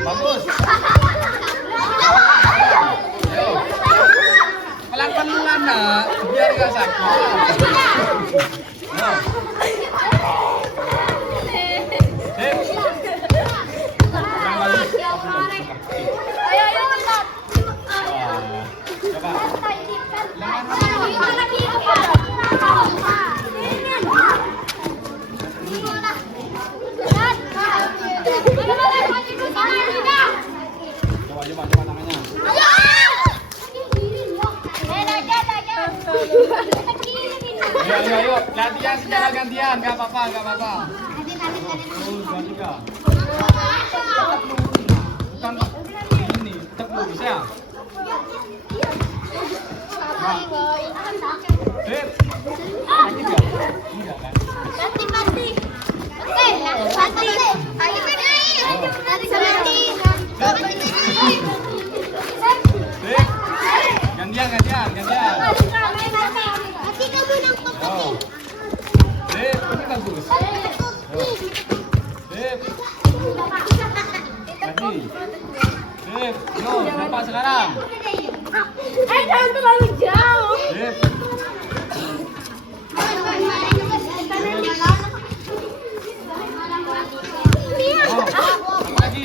Bagus. Pelan-pelan nak, biar gak sakit. Nah. Coba tangannya. Ayo, latihan secara gantian, nggak apa-apa. 1, 2, 3. Bukan ini, tetap lurus ya. Sip. Lagi nggak? Enggak kan? Gantian. Oh. Sip, ini bagus. Sip. Lagi. Sip. Yo, nampak sekarang. Jangan terlalu jauh. Sip. Oh, apa lagi?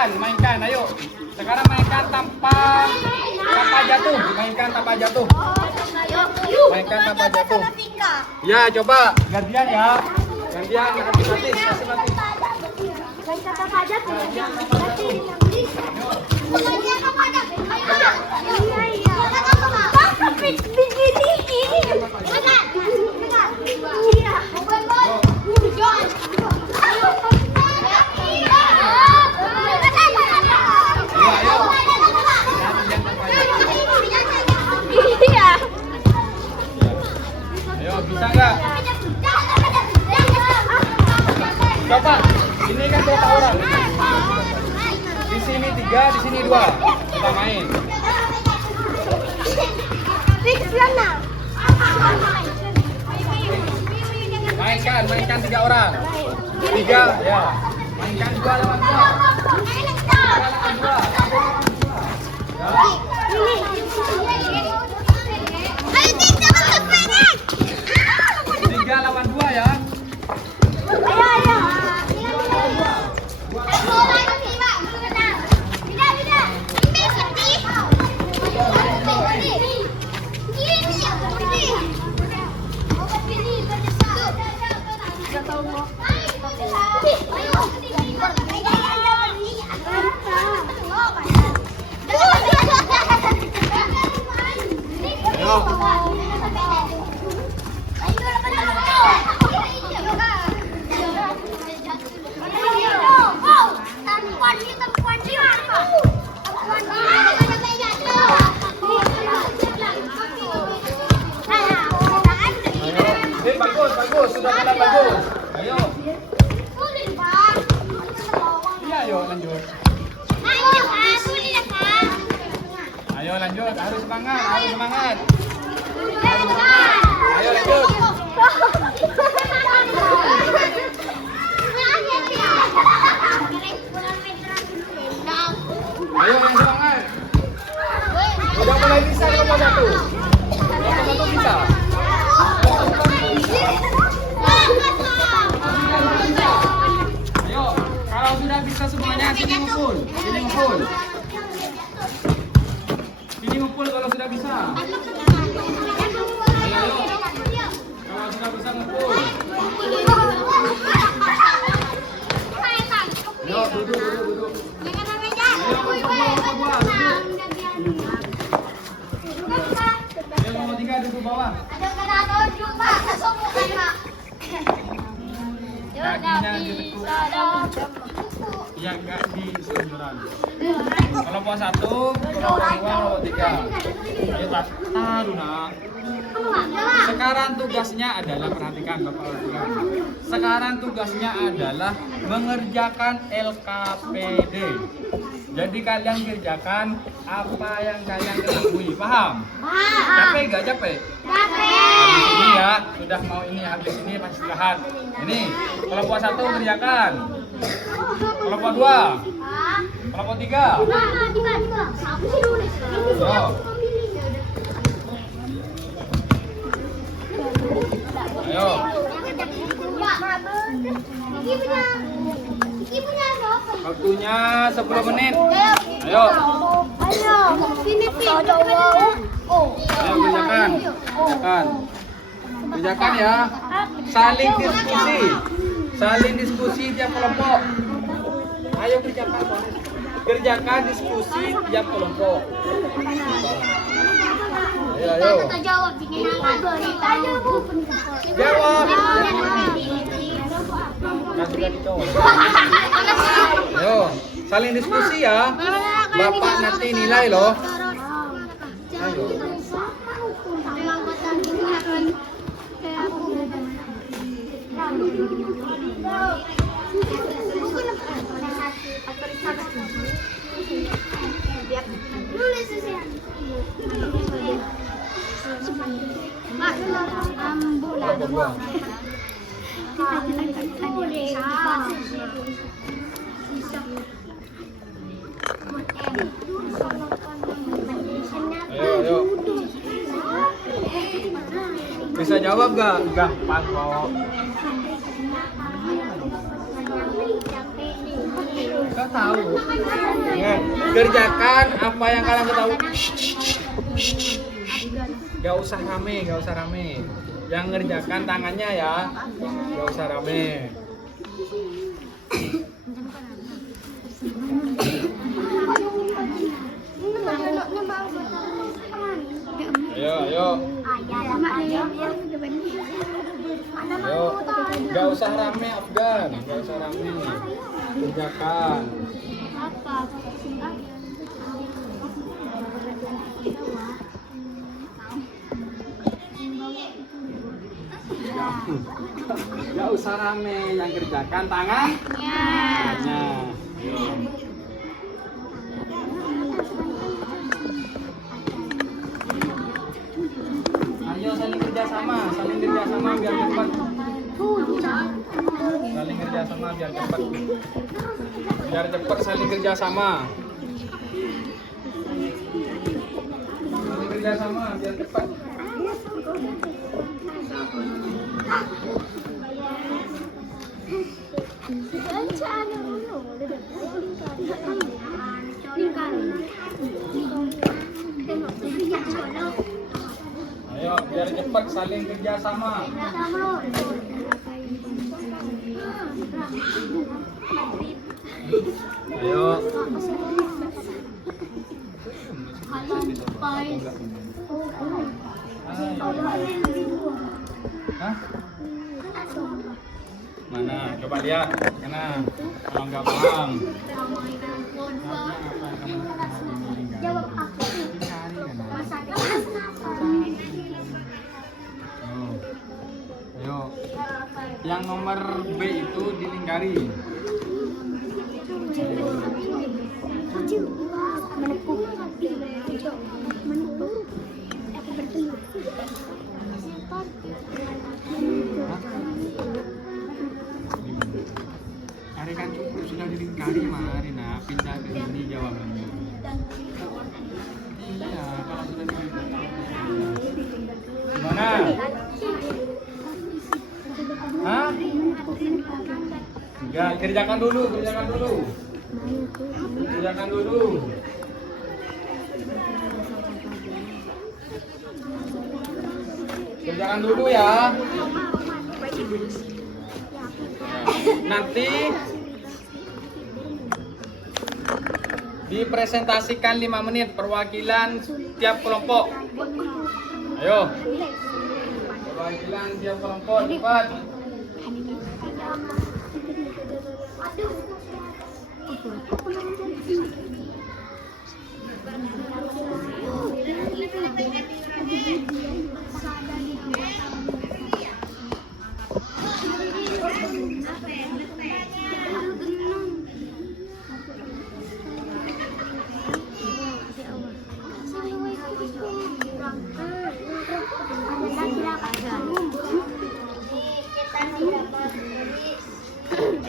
Mainkan, ayo. Sekarang mainkan tanpa jatuh. Mainkan tanpa jatuh. Ya, coba gantian ya. Gantian, kasih batis, kasih batis. Kata pajak ya. Berarti bukannya apa pajak? Iya iya. Tapi begini ini. Benar. Iya. Iya. Ayo, bisa nggak? Coba, ini kan berapa orang? Di sini 3, di sini 2. Kita main. Mainkan 3 orang. 3, ya. Mainkan 2 lawan 2. 3 lawan 2 ya. Bagus, sudah mulai bagus. Ayo. Iya, ayo lanjut. Ayo lanjut, harus semangat, harus semangat. Ayo lanjut. Ayo yang semangat. Udah mulai bisa kelompok 1. Kelompok 1 bisa. Ayo, kalau sudah bisa semuanya sini ngumpul. Sini ngumpul. Sini ngumpul kalau sudah bisa. Ayo. Kalau sudah bisa ngumpul. Ayo, duduk. Ayo, nomor 3 duduk bawah. Kakinya ditekuk. Iya, enggak di selonjoran. Kelompok 1, kelompok 2, kelompok 3. Ayo, taruh nak. Sekarang tugasnya adalah, perhatikan Bapak perhatikan. Sekarang tugasnya adalah mengerjakan LKPD. Jadi kalian kerjakan apa yang kalian ketahui, paham? Capek nggak capek? Habis ini ya, sudah mau ini habis ini pas istirahat. Ini kelompok 1 kerjakan. Kelompok 2, kelompok 3. Yo. Ayo. Waktunya 10 menit. Ayo. Ayo kerjakan. Kerjakan ya. Saling diskusi tiap kelompok. Ayo kerjakan. Kerjakan diskusi tiap kelompok. Ayo. Jawab. Jawab. Ayo, saling diskusi ya. Bapak nanti nilai loh. Ayo. Ayo. Bisa jawab gak? Gampang kok. Gak tahu. Ingat, kerjakan apa yang kalian ketahui. Gak usah rame. Yang ngerjakan tangannya ya, nggak usah rame. Ayo, ayo, ayo. Nggak usah rame Afgan, nggak usah rame. Kerjakan. Nggak usah rame, yang kerjakan tangannya. Ayo. Ayo saling kerjasama biar cepat. Saling kerjasama biar cepat. Biar cepat saling kerjasama. Saling kerjasama biar cepat. Ayo biar cepat saling kerjasama. Ayo. Hah? Mana? Coba lihat. Mana? Kalau nggak paham. Jawab aku. Ayo. Yang nomor B itu dilingkari. Hari kan cukup sudah dilingkari Marina, pindah ke sini jawabannya. Iya, kalau sudah dilingkari. Gimana? Hah? Enggak, kerjakan dulu. Kerjakan dulu ya. Nanti dipresentasikan 5 menit perwakilan tiap kelompok. Ayo. Perwakilan tiap kelompok cepat.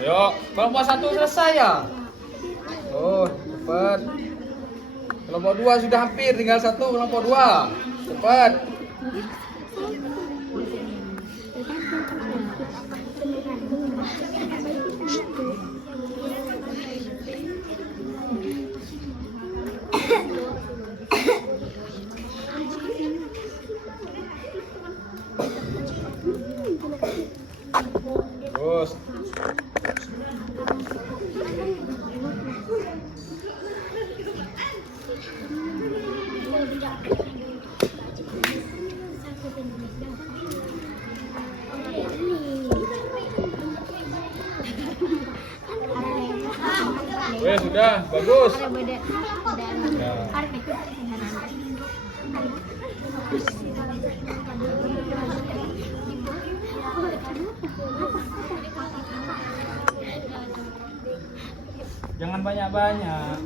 Ayo, kelompok 1 selesai ya? Oh, cepat. Kelompok 2 sudah hampir, tinggal 1 kelompok 2. Cepat. Terus. Weh, sudah, bagus. Ya. Jangan banyak-banyak.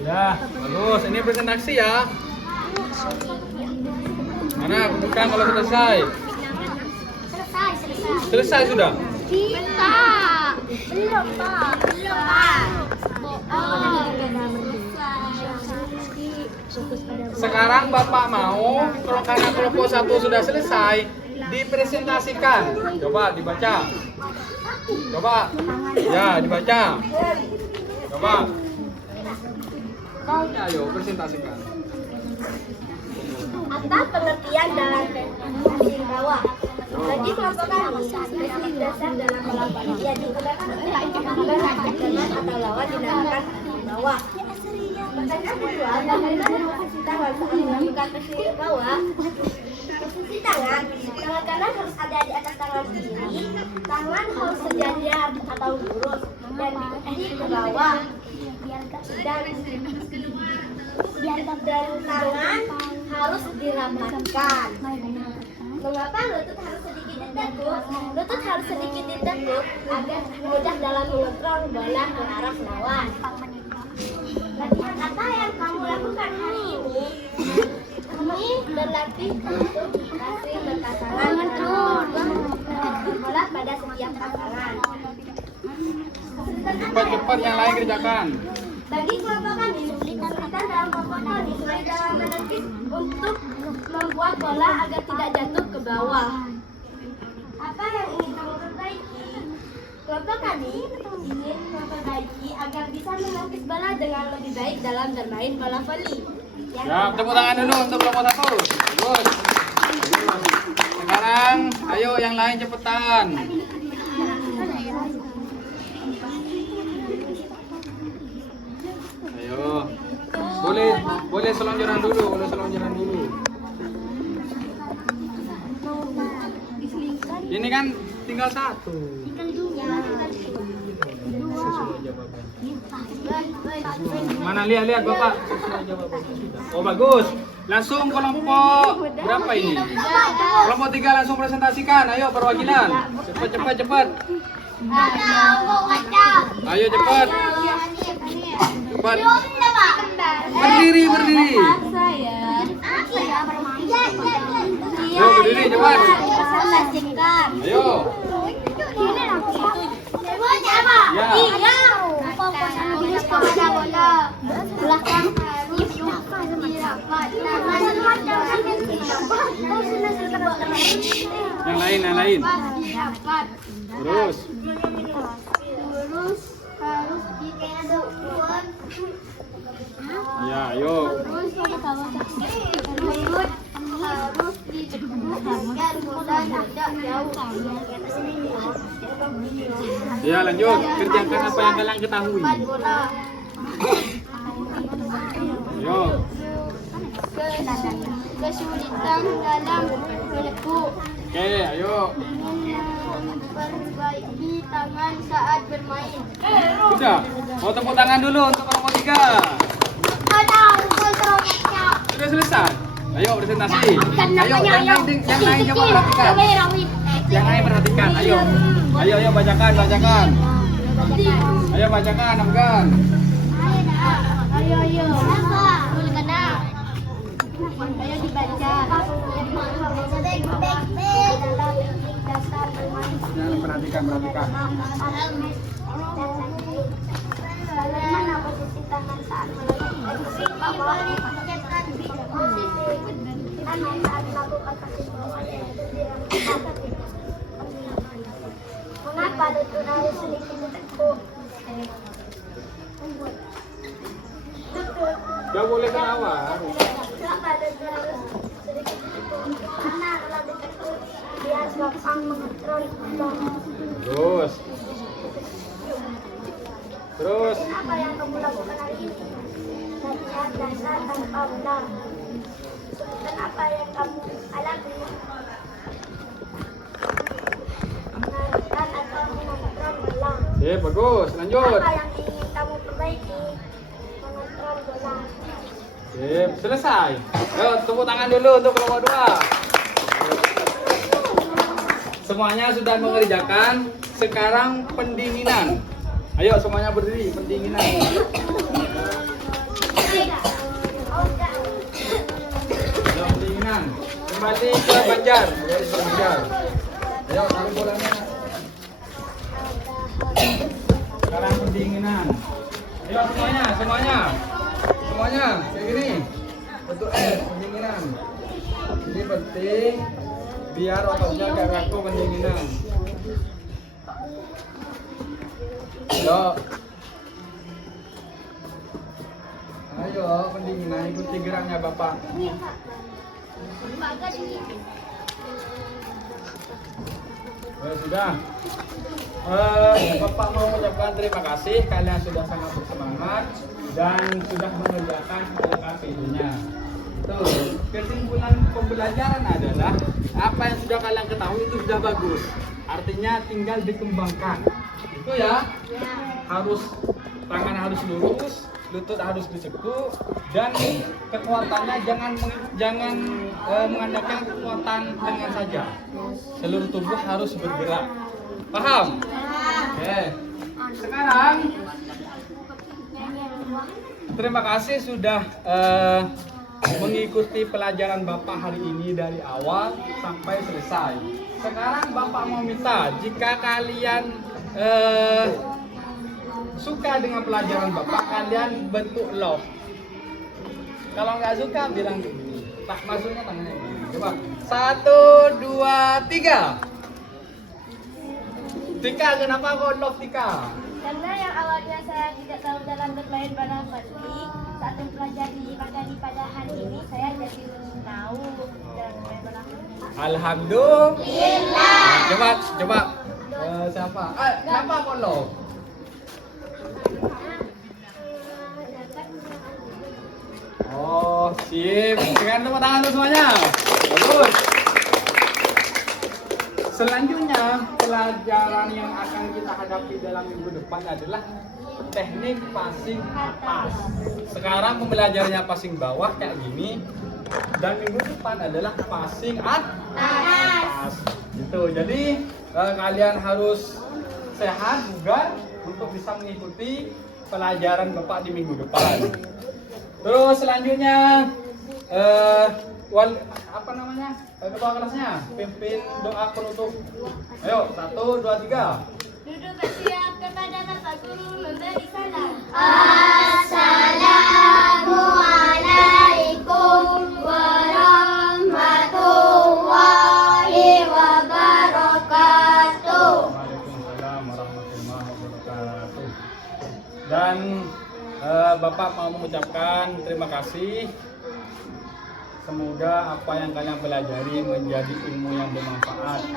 Ya, bagus. Ini presentasi ya. Mana bukan kalau selesai? Selesai sudah? Kita. Belum, Pak. Sekarang Bapak mau kalau karena kelompok 1 sudah selesai dipresentasikan. Coba dibaca. Coba. Ya, dibaca. Coba. Ya, ayo presentasikan. Apa pengertian dalam asing bawah? Bagi kelompok kami, prinsip dasar dalam bola voli yang digunakan untuk menentukan dengan atau lawan dinamakan asing bawah. Pertanyaan kedua, bagaimana posisi tangan saat melakukan posisi bawah? Posisi tangan kanan harus ada di atas tangan kiri, tangan harus sejajar atau lurus dan diikuti ke bawah. Dan tangan harus dirapatkan. Mengapa lutut harus sedikit ditekuk? Lutut harus sedikit ditekuk agar mudah dalam mengontrol bola ke arah lawan. Latihan apa yang kamu lakukan hari ini? Kami berlatih untuk kasih berpasangan bola pada setiap pasangan. Cepat-cepat yang lain kerjakan. Bagi kelompok kami, kesulitan dalam kelompok kami sulit dalam menepis untuk membuat bola agar tidak jatuh ke bawah. Apa yang ingin kamu perbaiki? Kelompok kami ingin memperbaiki agar bisa menepis bola dengan lebih baik dalam bermain bola voli. Ya, tepuk tangan dulu untuk kelompok 1. Bagus. Sekarang, ayo yang lain cepetan. Ayo. Boleh selonjoran dulu, Ini kan tinggal 1. Mana lihat Bapak. Oh bagus. Langsung kelompok berapa ini? Kelompok 3 langsung presentasikan. Ayo perwakilan. Cepat. Ayo cepat. Berdiri. Ayo berdiri cepat. Ayo. Ya. Belakang harus Yang lain. Terus. Harus ditekuk. Ya, ayo. Terus harus ditekuk agar bola tidak jauh. Ya, lanjut. Kerjakan apa yang kalian ketahui. Bola. Ayo. Kesulitan dalam menekuk. Oke, ayo. Memperbaiki tangan saat bermain. Sudah. Mau tepuk tangan dulu untuk kelompok 3. Sudah selesai. Ayo presentasi. Ayo yang lain coba perhatikan. Yang lain perhatikan. Ayo bacakan. Ayo bacakan, Afgan. Ayo dibaca. Perhatikan. Bagaimana posisi tangan saat melakukan posisi bawah? Posisi tangan saat melakukan posisi bawah yaitu dirangkap. Mengapa lutut harus sedikit ditekuk? Gak boleh ketawa. Mengapa lutut harus sedikit ditekuk? Karena kalau ditekuk biar gampang mengontrol bola. Terus. Apa yang kamu lakukan hari ini? Latihan dasar tanpa bola. Kesulitan apa yang kamu alami? Mengalihkan atau mengontrol bola. Bagus. Lanjut. Apa yang ingin kamu perbaiki? Mengontrol bola. Selesai. Ayo tepuk tangan dulu untuk kelompok 2. Semuanya sudah mengerjakan. Sekarang pendinginan. Ayo semuanya berdiri, pendinginan. Ayo pendinginan. Kembali ke Banjar. Ayo taruh bolanya. Sekarang pendinginan. Ayo semuanya. Kayak gini. Bentuk S, pendinginan. Ini penting biar ototnya gak kaku pendinginan. Ayo. Ayo, pendinginan ikuti geraknya Bapak. Sudah. Bapak mau mengucapkan terima kasih, kalian sudah sangat bersemangat dan sudah mengerjakan LKPD-nya. Tuh, kesimpulan pembelajaran adalah apa yang sudah kalian ketahui itu sudah bagus. Artinya tinggal dikembangkan. Itu ya. Harus tangan harus lurus, lutut harus disekuk, dan kekuatannya jangan mengandalkan kekuatan tangan saja. Seluruh tubuh harus bergerak. Paham? Oke. Sekarang terima kasih sudah mengikuti pelajaran Bapak hari ini dari awal sampai selesai. Sekarang Bapak mau minta jika kalian suka dengan pelajaran Bapak, kalian bentuk love. Kalau nggak suka bilang begini. Tak masuknya tangannya begini. Coba 1, 2, 3. Tika, kenapa kau love Tika? Karena yang awalnya saya tidak tahu dalam bermain bola voli, saat mempelajari materi pada hari ini saya jadi tahu dalam bermain bola voli. Alhamdulillah. Coba siapa? Kenapa kau love? Oh, sip. Berikan tepuk tangan untuk semuanya. Bagus. Selanjutnya, pelajaran yang akan kita hadapi dalam minggu depan adalah teknik passing atas. Sekarang pembelajarannya passing bawah kayak gini, dan minggu depan adalah passing atas. Gitu. Jadi kalian harus sehat juga untuk bisa mengikuti pelajaran Bapak di minggu depan. Terus selanjutnya ketua kelasnya pimpin doa penutup. Ayo 1, 2, 3. Duduk bersiap kepada Bapak Guru memberi salam. Assalamualaikum warahmatullahi wabarakatuh. Waalaikumsalam warahmatullahi wabarakatuh. Dan Bapak mau mengucapkan terima kasih. Semoga apa yang kalian pelajari menjadi ilmu yang bermanfaat.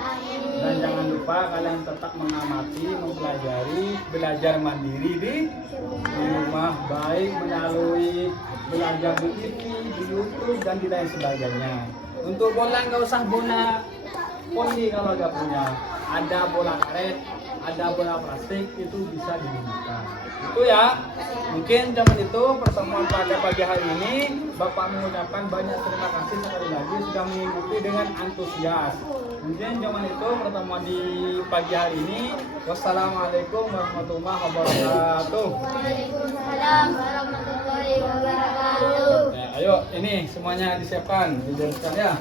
Dan jangan lupa kalian tetap mengamati, mempelajari, belajar mandiri di rumah, baik melalui belajar di TV, di YouTube, dan di lain sebagainya. Untuk bola nggak usah bola poli kalau nggak punya. Ada bola karet, ada bola plastik, itu bisa digunakan. Itu ya. Mungkin zaman itu pertemuan pada pagi hari ini Bapak mengucapkan banyak terima kasih sekali lagi sudah mengikuti dengan antusias. Mungkin zaman itu pertemuan di pagi hari ini. Wassalamualaikum warahmatullahi wabarakatuh. Waalaikumsalam warahmatullahi wabarakatuh. Ya, ayo ini semuanya disiapkan, dijelaskan ya.